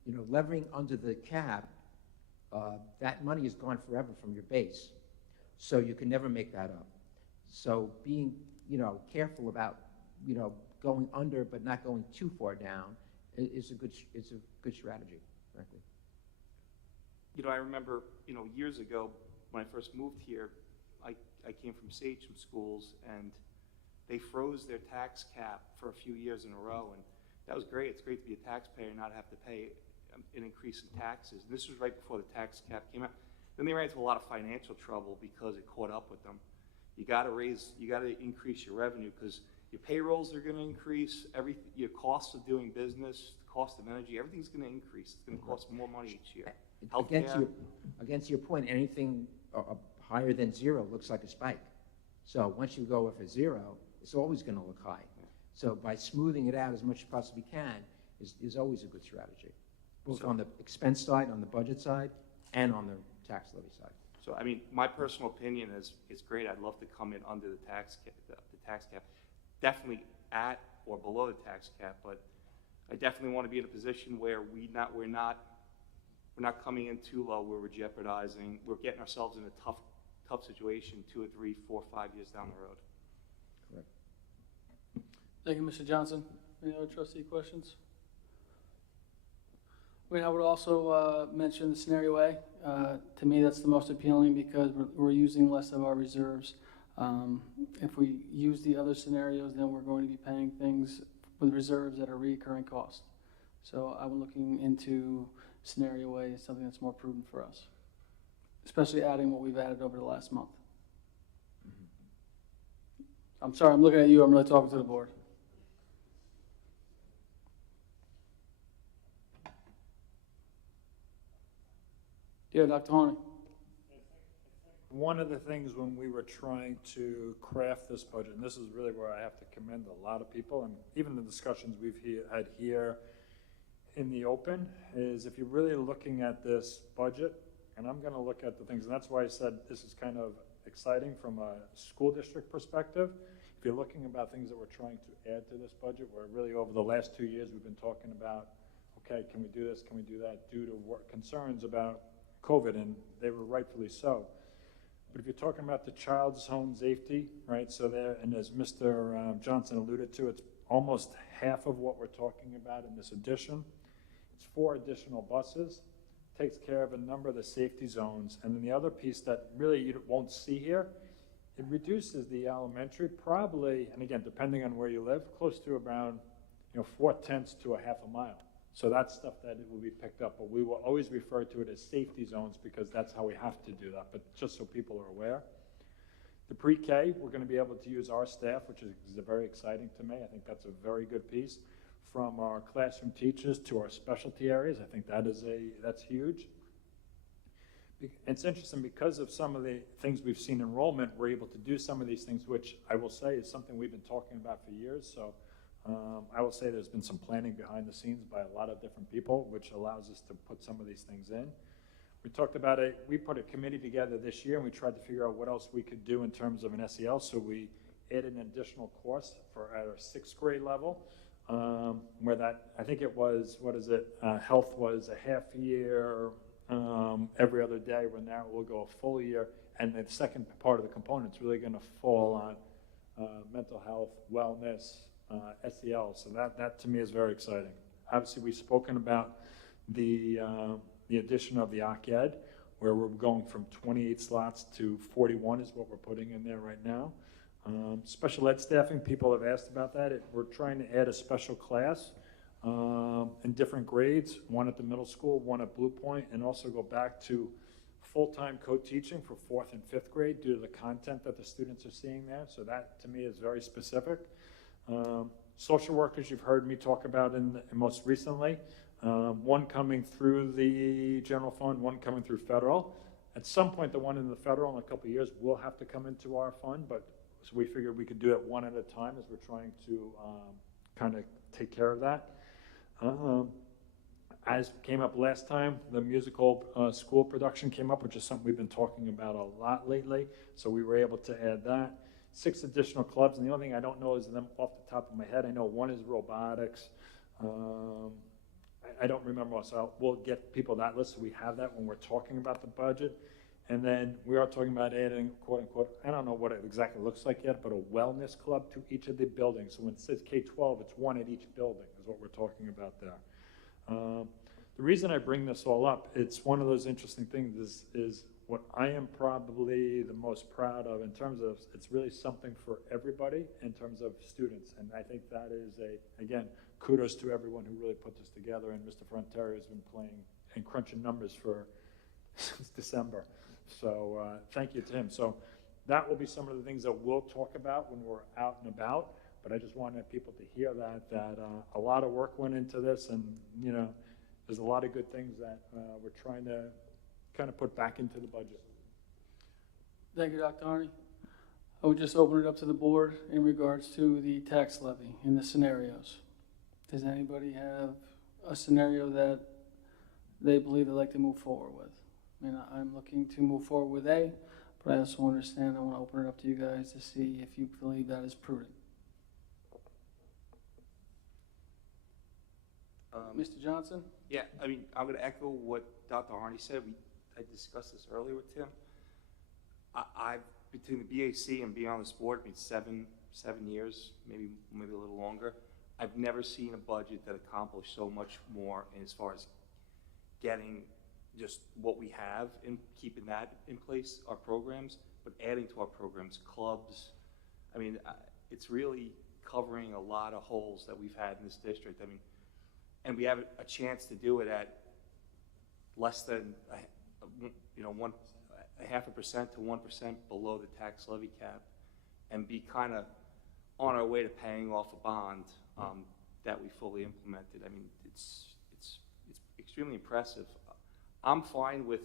know, levering under the cap, that money is gone forever from your base, so you can never make that up. So being, you know, careful about, you know, going under but not going too far down is a good strategy, frankly. You know, I remember, you know, years ago when I first moved here, I came from Sachem schools, and they froze their tax cap for a few years in a row, and that was great. It's great to be a taxpayer and not have to pay an increase in taxes. And this was right before the tax cap came out. Then they ran into a lot of financial trouble because it caught up with them. You got to increase your revenue because your payrolls are going to increase. Your costs of doing business, the cost of energy, everything's going to increase. It's going to cost more money each year. Against your point, anything higher than zero looks like a spike. So once you go with a zero, it's always going to look high. So by smoothing it out as much as you possibly can is always a good strategy, both on the expense side, on the budget side, and on the tax levy side. So, I mean, my personal opinion is it's great. I'd love to come in under the tax cap, definitely at or below the tax cap, but I definitely want to be in a position where we're not coming in too low where we're jeopardizing. We're getting ourselves in a tough situation 2 or 3, 4, 5 years down the road. Correct. Thank you, Mr. Johnson. Any other trustee questions? I would also mention the scenario A. To me, that's the most appealing because we're using less of our reserves. If we use the other scenarios, then we're going to be paying things with reserves that are recurring costs. So I'm looking into scenario A as something that's more prudent for us, especially adding what we've added over the last month. I'm sorry, I'm looking at you, I'm really talking to the board. Yeah, Dr. Harney. One of the things when we were trying to craft this budget, and this is really where I have to commend a lot of people, and even the discussions we've had here in the open, is if you're really looking at this budget, and I'm going to look at the things, and that's why I said this is kind of exciting from a school district perspective. If you're looking about things that we're trying to add to this budget, where really over the last 2 years we've been talking about, okay, can we do this, can we do that, due to concerns about COVID, and they were rightfully so. But if you're talking about the child's home safety, right, so there, and as Mr. Johnson alluded to, it's almost half of what we're talking about in this addition. It's 4 additional buses, takes care of a number of the safety zones, and then the other piece that really you won't see here, it reduces the elementary probably, and again, depending on where you live, close to around 4/10 to a half a mile. So that's stuff that it will be picked up, but we will always refer to it as safety zones because that's how we have to do that, but just so people are aware. The pre-K, we're going to be able to use our staff, which is very exciting to me. I think that's a very good piece. From our classroom teachers to our specialty areas, I think that's huge. It's interesting because of some of the things we've seen in enrollment, we're able to do some of these things, which I will say is something we've been talking about for years. So I will say there's been some planning behind the scenes by a lot of different people, which allows us to put some of these things in. We talked about we put a committee together this year and we tried to figure out what else we could do in terms of an SEL. So we added an additional course at our 6th grade level, where that, I think it was, health was a half year, every other day, where now we'll go a full year. And the second part of the component is really going to fall on mental health, wellness, SEL. So that to me is very exciting. Obviously, we've spoken about the addition of the OC-Ed, where we're going from 28 slots to 41 is what we're putting in there right now. Special ed staffing, people have asked about that. We're trying to add a special class in different grades, one at the middle school, one at Blue Point, and also go back to full-time co-teaching for 4th and 5th grade due to the content that the students are seeing there. So that, to me, is very specific. Social workers, you've heard me talk about most recently. One coming through the general fund, one coming through federal. At some point, the one in the federal in a couple of years will have to come into our fund, but so we figured we could do it one at a time as we're trying to kind of take care of that. As came up last time, the musical school production came up, which is something we've been talking about a lot lately. So we were able to add that. 6 additional clubs, and the only thing I don't know is them off the top of my head. I know one is robotics. I don't remember, so we'll get people that list so we have that when we're talking about the budget. And then we are talking about adding, quote unquote, I don't know what it exactly looks like yet, but a wellness club to each of the buildings. So when it says K-12, it's one at each building is what we're talking about there. The reason I bring this all up, it's one of those interesting things is what I am probably the most proud of in terms of, it's really something for everybody in terms of students. And I think that is again, kudos to everyone who really put this together. And Mr. Frontier has been playing and crunching numbers since December. So thank you to him. So that will be some of the things that we'll talk about when we're out and about. But I just wanted people to hear that a lot of work went into this, and there's a lot of good things that we're trying to kind of put back into the budget. Thank you, Dr. Harney. I would just open it up to the board in regards to the tax levy in the scenarios. Does anybody have a scenario that they believe they'd like to move forward with? I mean, I'm looking to move forward with A, but I also understand I want to open it up to you guys to see if you believe that is prudent. Mr. Johnson? Yeah, I mean, I'm going to echo what Dr. Harney said. I discussed this earlier with Tim. I've between the BAC and being on this board, I mean, seven years, maybe a little longer. I've never seen a budget that accomplished so much more as far as getting just what we have and keeping that in place, our programs, but adding to our programs, clubs. I mean, it's really covering a lot of holes that we've had in this district. I mean, and we have a chance to do it at less than, you know, 0.5% to 1% below the tax levy cap, and be kind of on our way to paying off a bond that we fully implemented. I mean, it's extremely impressive. I'm fine with,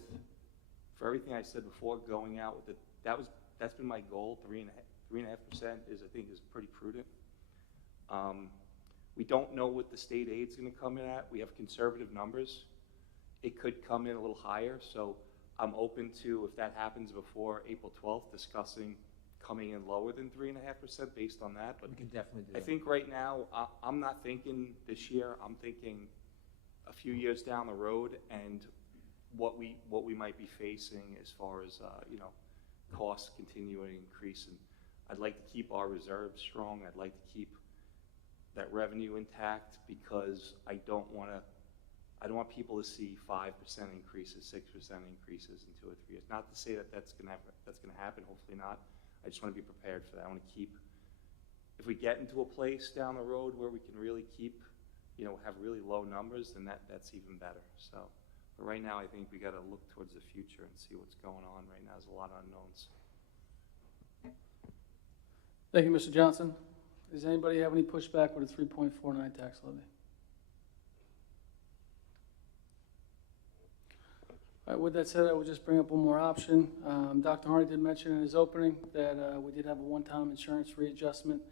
for everything I said before, going out with it. That's been my goal. 3.5% is, I think, is pretty prudent. We don't know what the state aid's going to come in at. We have conservative numbers. It could come in a little higher, so I'm open to, if that happens before April 12th, discussing coming in lower than 3.5% based on that. But We can definitely do that. I think right now, I'm not thinking this year. I'm thinking a few years down the road, and what we might be facing as far as you know, costs continuing to increase. And I'd like to keep our reserves strong. I'd like to keep that revenue intact, because I don't want people to see 5% increases, 6% increases in 2 or 3 years. Not to say that that's going to happen. Hopefully not. I just want to be prepared for that. I want to keep. If we get into a place down the road where we can really keep, you know, have really low numbers, then that's even better. So, but right now, I think we got to look towards the future and see what's going on. Right now, there's a lot of unknowns. Thank you, Mr. Johnson. Does anybody have any pushback with a 3.49 tax levy? All right, with that said, I will just bring up one more option. Dr. Harney did mention in his opening that we did have a one-time insurance readjustment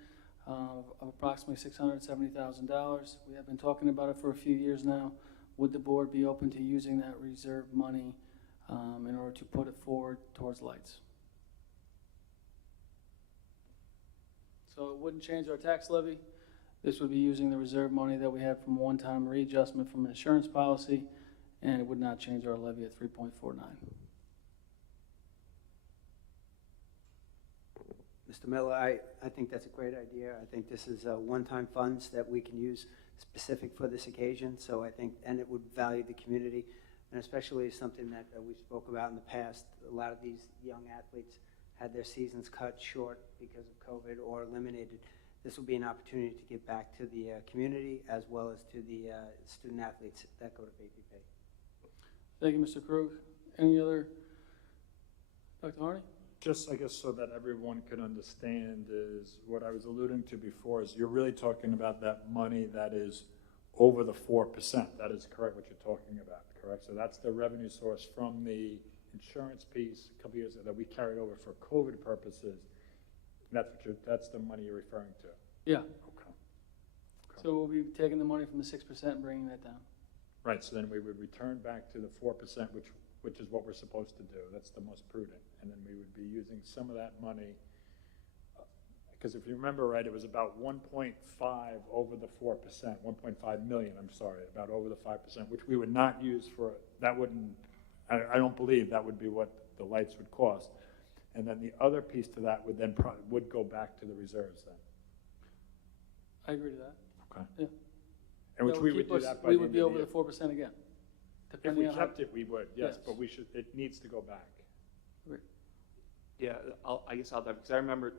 of approximately $670,000. We have been talking about it for a few years now. Would the board be open to using that reserve money in order to put it forward towards lights? So it wouldn't change our tax levy. This would be using the reserve money that we had from one-time readjustment from an insurance policy, and it would not change our levy at 3.49. Mr. Miller, I think that's a great idea. I think this is one-time funds that we can use specific for this occasion. So I think, and it would value the community, and especially something that we spoke about in the past. A lot of these young athletes had their seasons cut short because of COVID or eliminated. This will be an opportunity to give back to the community as well as to the student athletes that go to BBP. Thank you, Mr. Krug. Any other? Dr. Harney? Just, I guess, so that everyone can understand, is what I was alluding to before, is you're really talking about that money that is over the 4%. That is correct, what you're talking about, correct? So that's the revenue source from the insurance piece a couple years ago that we carried over for COVID purposes. That's the money you're referring to? Yeah. Okay. So we'll be taking the money from the 6% and bringing that down. Right, so then we would return back to the 4%, which is what we're supposed to do. That's the most prudent. And then we would be using some of that money, because if you remember right, it was about 1.5 over the 4%, 1.5 million, I'm sorry, about over the 5%, which we would not use for, that wouldn't, I don't believe that would be what the lights would cost. And then the other piece to that would then would go back to the reserves then. I agree to that. Okay. Yeah. And which That we keep would do us- that by we the would end be of over the the year. 4% again. If depending we on kept it, we would, yes, Yes. but we should, it needs to go back. Yeah, I guess I'll dive, because I remember,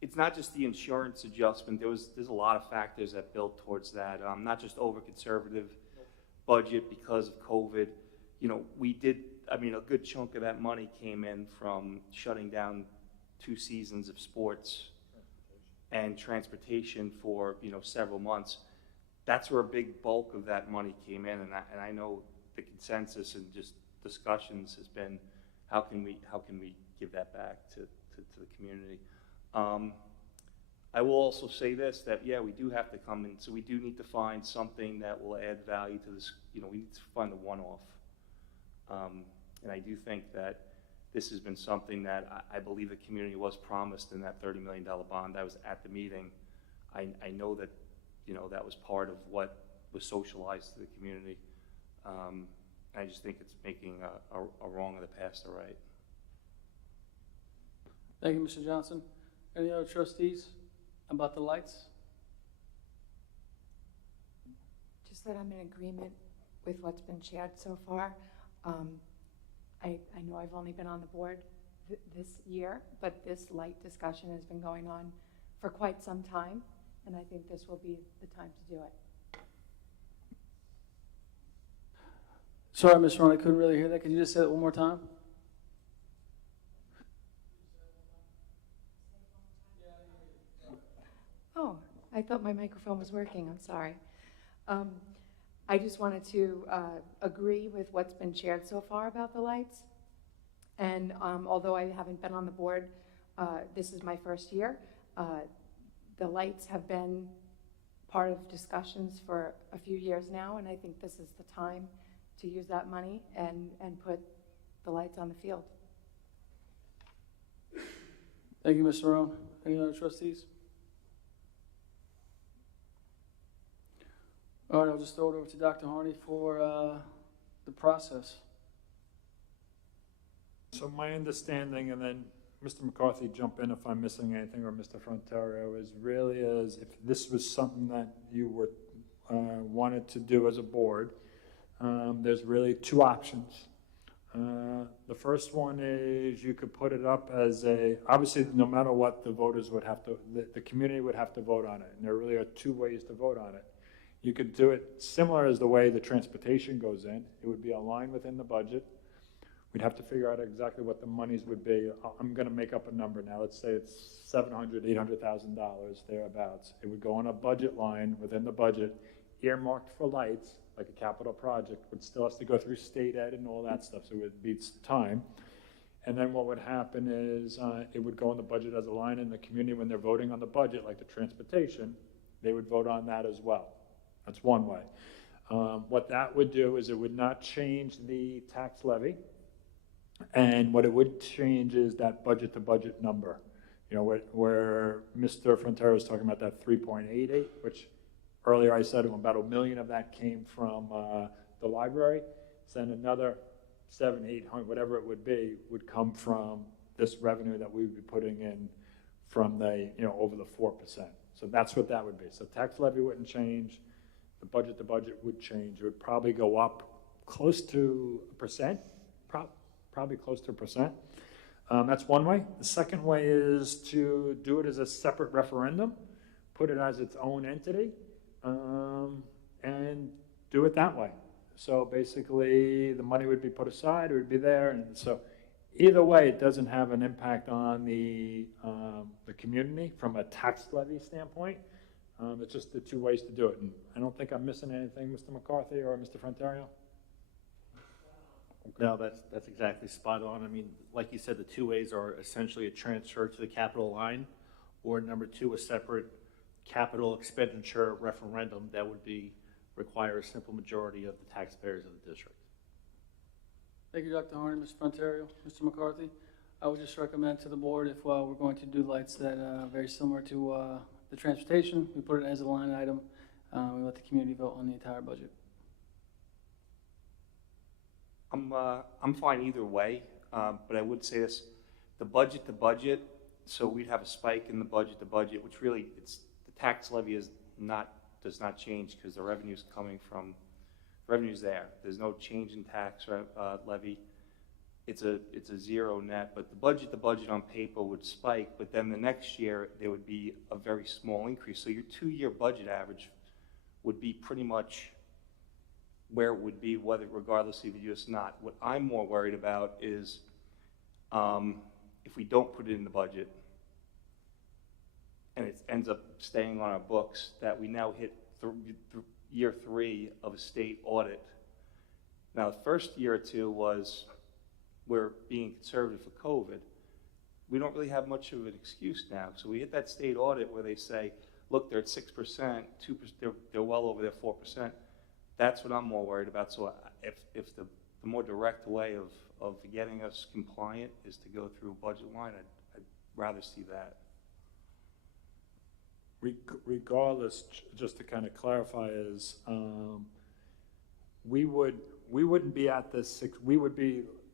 it's not just the insurance adjustment. There's a lot of factors that built towards that. Not just over conservative budget because of COVID. You know, we did. I mean, a good chunk of that money came in from shutting down 2 seasons of sports and transportation for, you know, several months. That's where a big bulk of that money came in, and I know the consensus and just discussions has been, how can we give that back to the community? I will also say this, that yeah, we do have to come in, so we do need to find something that will add value to this. You know, we need to find the one-off, and I do think that this has been something that I believe the community was promised in that $30 million bond. I was at the meeting. I know that, you know, that was part of what was socialized to the community. I just think it's making a wrong of the past a right. Thank you, Mr. Johnson. Any other trustees about the lights? Just that I'm in agreement with what's been shared so far. I know I've only been on the board this year, but this light discussion has been going on for quite some time, and I think this will be the time to do it. Sorry, Ms. Ron, I couldn't really hear that. Could you just say that one more time? Oh, I thought my microphone was working, I'm sorry. I just wanted to agree with what's been shared so far about the lights. And although I haven't been on the board, this is my first year. The lights have been part of discussions for a few years now, and I think this is the time to use that money and put the lights on the field. Thank you, Ms. Roan. Any other trustees? All right, I'll just throw it over to Dr. Harney for the process. So my understanding, and then Mr. McCarthy, jump in if I'm missing anything, or Mr. Frontario, is really is if this was something that you were wanted to do as a board, there's really two options. The first one is you could put it up as obviously no matter what, the voters would have to, the community would have to vote on it. And there really are two ways to vote on it. You could do it similar as the way the transportation goes in. It would be a line within the budget. We'd have to figure out exactly what the monies would be. I'm gonna make up a number now. Let's say it's $700,000, $800,000, thereabouts. It would go on a budget line within the budget, earmarked for lights, like a capital project, which still has to go through state ed and all that stuff, so it beats time. And then what would happen is it would go in the budget as a line in the community when they're voting on the budget, like the transportation, they would vote on that as well. That's one way. What that would do is it would not change the tax levy. And what it would change is that budget to budget number. You know, where Mr. Frontario was talking about that 3.88, which earlier I said about $1 million of that came from the library. So then another 700, 800, whatever it would be, would come from this revenue that we would be putting in from the, over the 4%. So that's what that would be. So tax levy wouldn't change. The budget to budget would change. It would probably go up close to 1%, probably close to 1%. That's one way. The second way is to do it as a separate referendum, put it as its own entity, and do it that way. So basically, the money would be put aside, it would be there, and so either way, it doesn't have an impact on the community from a tax levy standpoint. It's just the two ways to do it, and I don't think I'm missing anything, Mr. McCarthy or Mr. Frontario? No, that's exactly spot on. I mean, like you said, the two ways are essentially a transfer to the capital line, or number two, a separate capital expenditure referendum that would require a simple majority of the taxpayers of the district. Thank you, Dr. Harney, Mr. Frontario, Mr. McCarthy. I would just recommend to the board if we're going to do lights that very similar to the transportation, we put it as a line item. We let the community vote on the entire budget. I'm fine either way, but I would say this, the budget to budget, so we'd have a spike in the budget to budget, which really, the tax levy does not change because the revenue's revenue's there. There's no change in tax levy. It's a zero net, but the budget to budget on paper would spike, but then the next year there would be a very small increase. So your 2-year budget average would be pretty much where it would be, regardless if you do this or not. What I'm more worried about is if we don't put it in the budget and it ends up staying on our books, that we now hit year 3 of a state audit. Now, the first year or two was we're being conservative for COVID. We don't really have much of an excuse now. So we hit that state audit where they say, look, they're at 6%, 2%, they're well over their 4%. That's what I'm more worried about. So if the more direct way of getting us compliant is to go through a budget line, I'd rather see that. Regardless, just to kind of clarify, is we wouldn't be at this 6.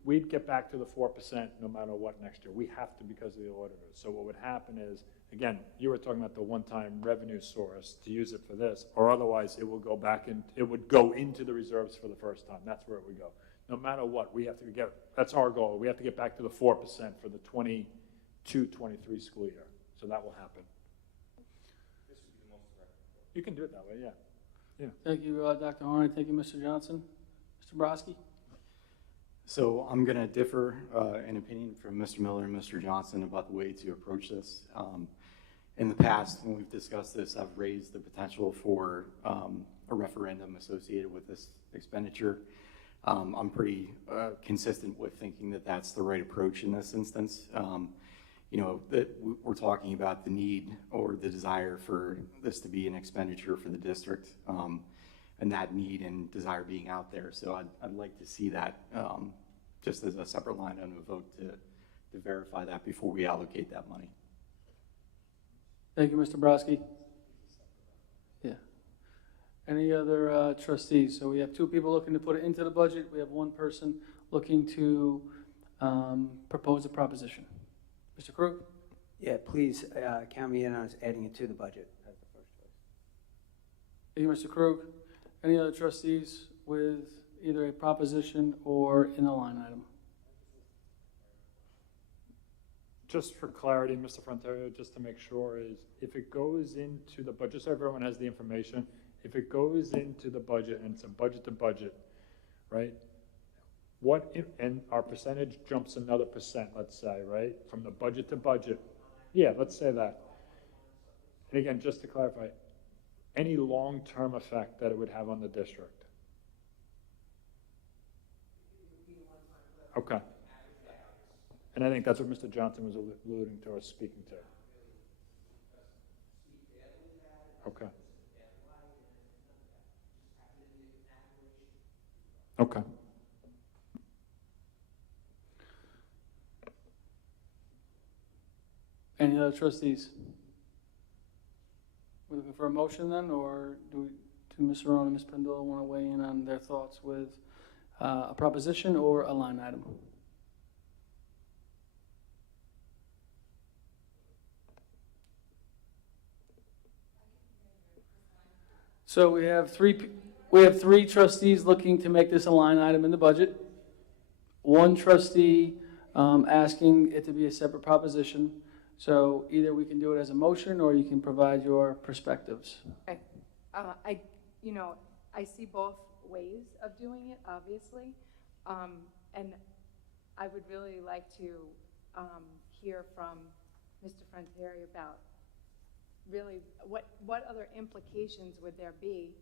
We'd get back to the 4% no matter what next year. We have to because of the auditors. So what would happen is, again, you were talking about the one-time revenue source to use it for this, or otherwise it will go back and it would go into the reserves for the first time. That's where it would go. No matter what, we have to get, that's our goal. We have to get back to the 4% for the 22-23 school year. So that will happen. This would be the most direct. You can do it that way, yeah. Thank you, Dr. Harney. Thank you, Mr. Johnson. Mr. Brodsky? So I'm going to differ in opinion from Mr. Miller and Mr. Johnson about the way to approach this. In the past, when we've discussed this, I've raised the potential for a referendum associated with this expenditure. I'm pretty consistent with thinking that that's the right approach in this instance. You know, that we're talking about the need or the desire for this to be an expenditure for the district, and that need and desire being out there. So I'd like to see that just as a separate line item of vote to verify that before we allocate that money. Thank you, Mr. Brodsky. Yeah. Any other trustees? So we have 2 people looking to put it into the budget. We have 1 person looking to propose a proposition. Mr. Krug? Yeah, please count me in on adding it to the budget as the first choice. Thank you, Mr. Krug. Any other trustees with either a proposition or in a line item? Just for clarity, Mr. Frontario, just to make sure, is if it goes into the budget, so everyone has the information, if it goes into the budget and it's a budget to budget, right? What if, and our percentage jumps another %, let's say, right? From the budget to budget. Yeah, let's say that. And again, just to clarify, any long-term effect that it would have on the district? Okay. And I think that's what Mr. Johnson was alluding to or speaking to. Okay. Okay. Any other trustees? We're looking for a motion then, or do Ms. Rowan and Ms. Pendola want to weigh in on their thoughts with a proposition or a line item? So we have three trustees looking to make this a line item in the budget. 1 trustee asking it to be a separate proposition. So either we can do it as a motion, or you can provide your perspectives. Okay. I see both ways of doing it, obviously. And I would really like to hear from Mr. Frontieri about really what other implications would there be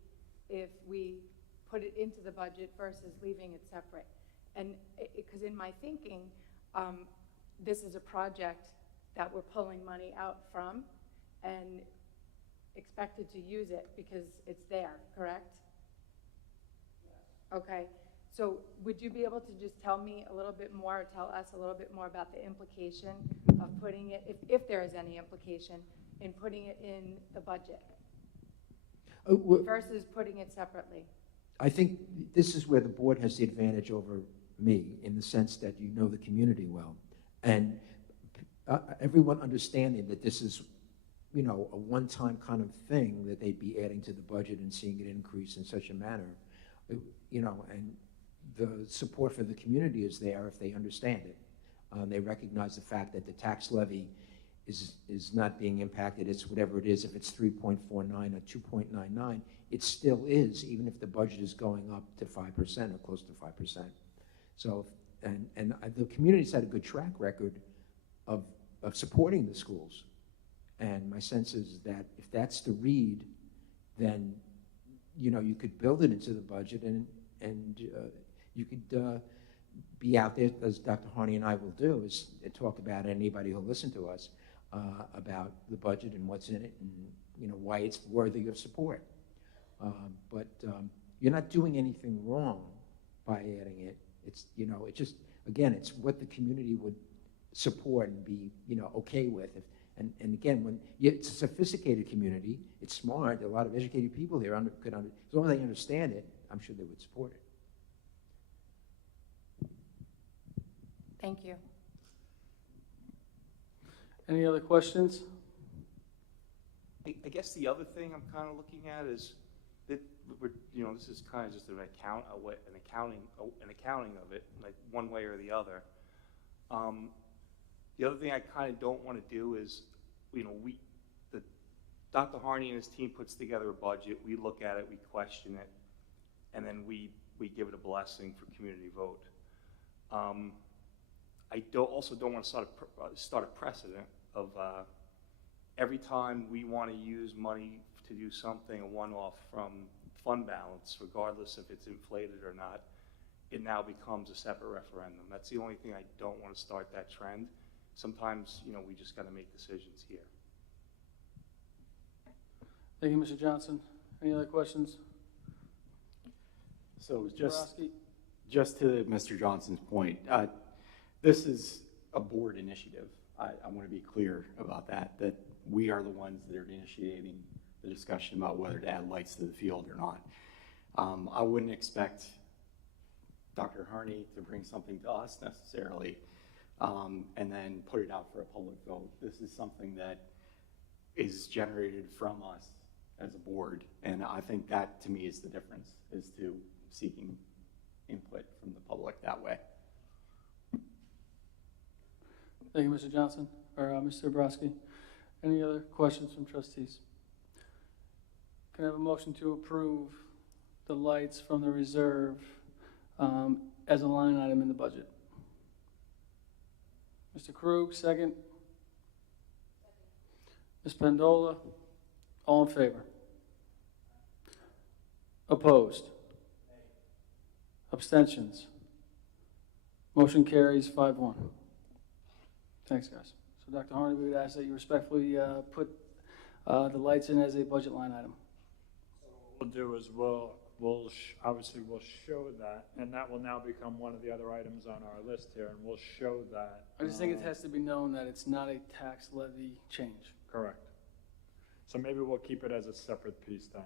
if we put it into the budget versus leaving it separate. And because in my thinking, this is a project that we're pulling money out from and expected to use it because it's there, correct? Yes. Okay, so would you be able to just tell me a little bit more, or tell us a little bit more about the implication of putting it, if there is any implication, in putting it in the budget versus putting it separately? I think this is where the board has the advantage over me, in the sense that you know the community well. And everyone understanding that this is, a one-time kind of thing that they'd be adding to the budget and seeing it increase in such a manner, and the support for the community is there if they understand it. They recognize the fact that the tax levy is not being impacted. It's whatever it is. If it's 3.49 or 2.99, it still is, even if the budget is going up to 5% or close to 5%. So, and the community's had a good track record of supporting the schools. And my sense is that if that's the read, then, you could build it into the budget, and you could be out there, as Dr. Harney and I will do, is talk about anybody who'll listen to us about the budget and what's in it, and why it's worthy of support. But you're not doing anything wrong by adding it. It's it just, again, it's what the community would support and be okay with. And again, when it's a sophisticated community, it's smart. There are a lot of educated people here. As long as they understand it, I'm sure they would support it. Thank you. Any other questions? I guess the other thing I'm kind of looking at is that this is kind of just an accounting of it, like one way or the other. The other thing I kind of don't want to do is, Dr. Harney and his team puts together a budget, we look at it, we question it, and then we give it a blessing for community vote. I also don't want to start a precedent of every time we want to use money to do something, a one-off from fund balance, regardless if it's inflated or not, it now becomes a separate referendum. That's the only thing I don't want to start that trend. Sometimes, we just got to make decisions here. Thank you, Mr. Johnson. Any other questions? So Mr. just, Borowski? just to Mr. Johnson's point, this is a board initiative. I want to be clear about that we are the ones that are initiating the discussion about whether to add lights to the field or not. I wouldn't expect Dr. Harney to bring something to us necessarily and then put it out for a public vote. This is something that is generated from us as a board, and I think that to me is the difference, is to seeking input from the public that way. Thank you, Mr. Johnson, or Mr. Borowski. Any other questions from trustees? Can I have a motion to approve the lights from the reserve as a line item in the budget? Mr. Krug, second. Ms. Pendola, all in favor? Opposed? Abstentions? Motion carries 5-1. Thanks, guys. So, Dr. Harney, we would ask that you respectfully put the lights in as a budget line item. So what we'll do is obviously we'll show that, and that will now become one of the other items on our list here, and we'll show that. I just think it has to be known that it's not a tax levy change. Correct. So maybe we'll keep it as a separate piece then.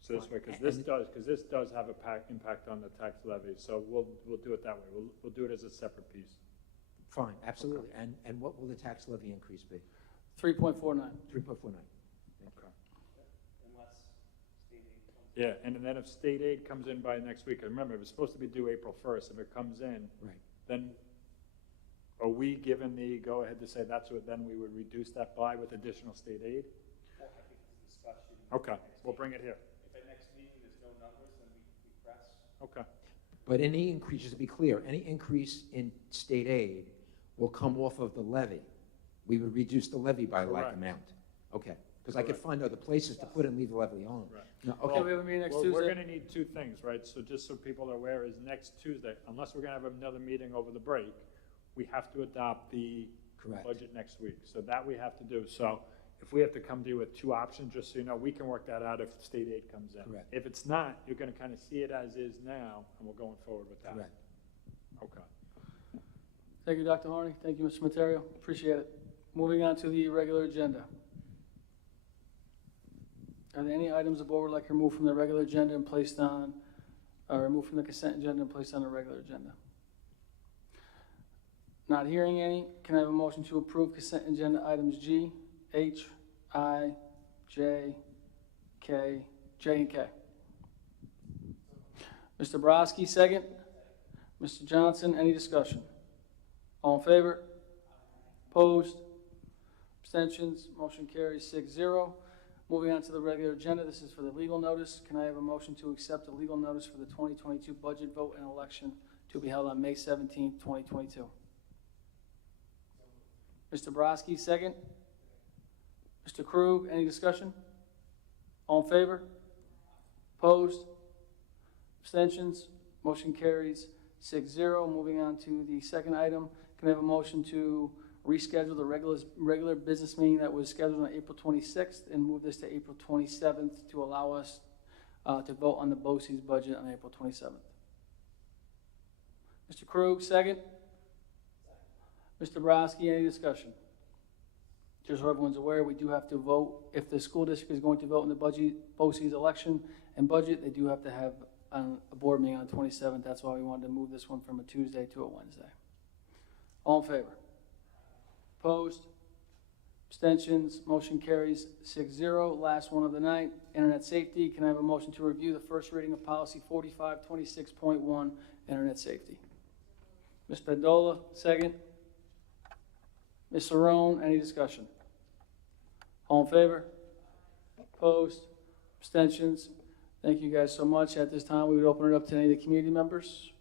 So this way, because this does have a impact on the tax levy, so we'll do it that way. We'll do it as a separate piece. Fine, absolutely. And what will the tax levy increase be? 3.49. 3.49. Okay. Yeah, and then if state aid comes in by next week, remember, it was supposed to be due April 1st. If it comes in, right, then are we given the go-ahead to say that's what then we would reduce that by with additional state aid? Well, I think it's a discussion. Okay, we'll bring it here. If at next meeting there's no numbers, then we press. Okay. But any increase, just to be clear, any increase in state aid will come off of the levy. We would reduce the levy by a like Correct. amount. Okay, because I could find other places to put it and leave the levy on. Right. No, Okay, okay. we have a meeting next Well, Tuesday. we're gonna need two things, right? So just so people are aware, is next Tuesday, unless we're gonna have another meeting over the break, we have to adopt the Correct. budget next week. So that we have to do. So if we have to come to you with two options, just so you know, we can work that out if state aid comes in. Correct. If it's not, you're gonna kind of see it as is now, and we're going forward with that. Correct. Okay. Thank you, Dr. Harney. Thank you, Mr. Materio. Appreciate it. Moving on to the regular agenda. Are there any items the board would like to remove from the regular agenda and placed on, or remove from the consent agenda and placed on the regular agenda? Not hearing any, can I have a motion to approve consent agenda items G, H, I, J, K, J and K? Mr. Borowski, second. Mr. Johnson, any discussion? All in favor? Opposed? Abstentions? Motion carries 6-0. Moving on to the regular agenda, this is for the legal notice. Can I have a motion to accept the legal notice for the 2022 budget vote and election to be held on May 17, 2022? Mr. Borowski, second. Mr. Krug, any discussion? All in favor? Opposed? Abstentions? Motion carries 6-0. Moving on to the second item, can I have a motion to reschedule the regular business meeting that was scheduled on April 26th and move this to April 27th to allow us to vote on the BOCES budget on April 27th? Mr. Krug, second. Mr. Borowski, any discussion? Just so everyone's aware, we do have to vote. If the school district is going to vote in the BOCES election and budget, they do have to have a board meeting on the 27th. That's why we wanted to move this one from a Tuesday to a Wednesday. All in favor? Opposed? Abstentions? Motion carries 6-0. Last one of the night, internet safety. Can I have a motion to review the first reading of policy 4526.1, internet safety? Ms. Pendola, second. Ms. Cerrone, any discussion? All in favor? Opposed? Abstentions? Thank you guys so much. At this time, we would open it up to any of the community members.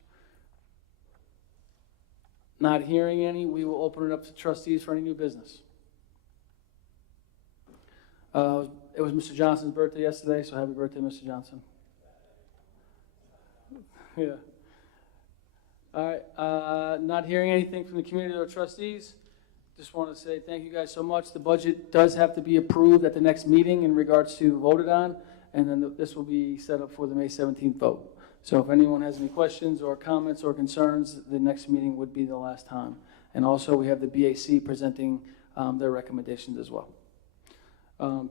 Not hearing any, we will open it up to trustees for any new business. It was Mr. Johnson's birthday yesterday, so happy birthday, Mr. Johnson. Yeah. All right, not hearing anything from the community or trustees. Just want to say thank you guys so much. The budget does have to be approved at the next meeting in regards to voted on, and then this will be set up for the May 17th vote. So if anyone has any questions or comments or concerns, the next meeting would be the last time. And also, we have the BAC presenting their recommendations as well.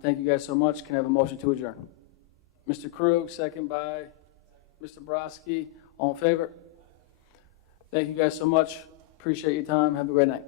Thank you guys so much. Can I have a motion to adjourn? Mr. Krug, second by Mr. Brodsky. All in favor? Thank you guys so much. Appreciate your time. Have a great night.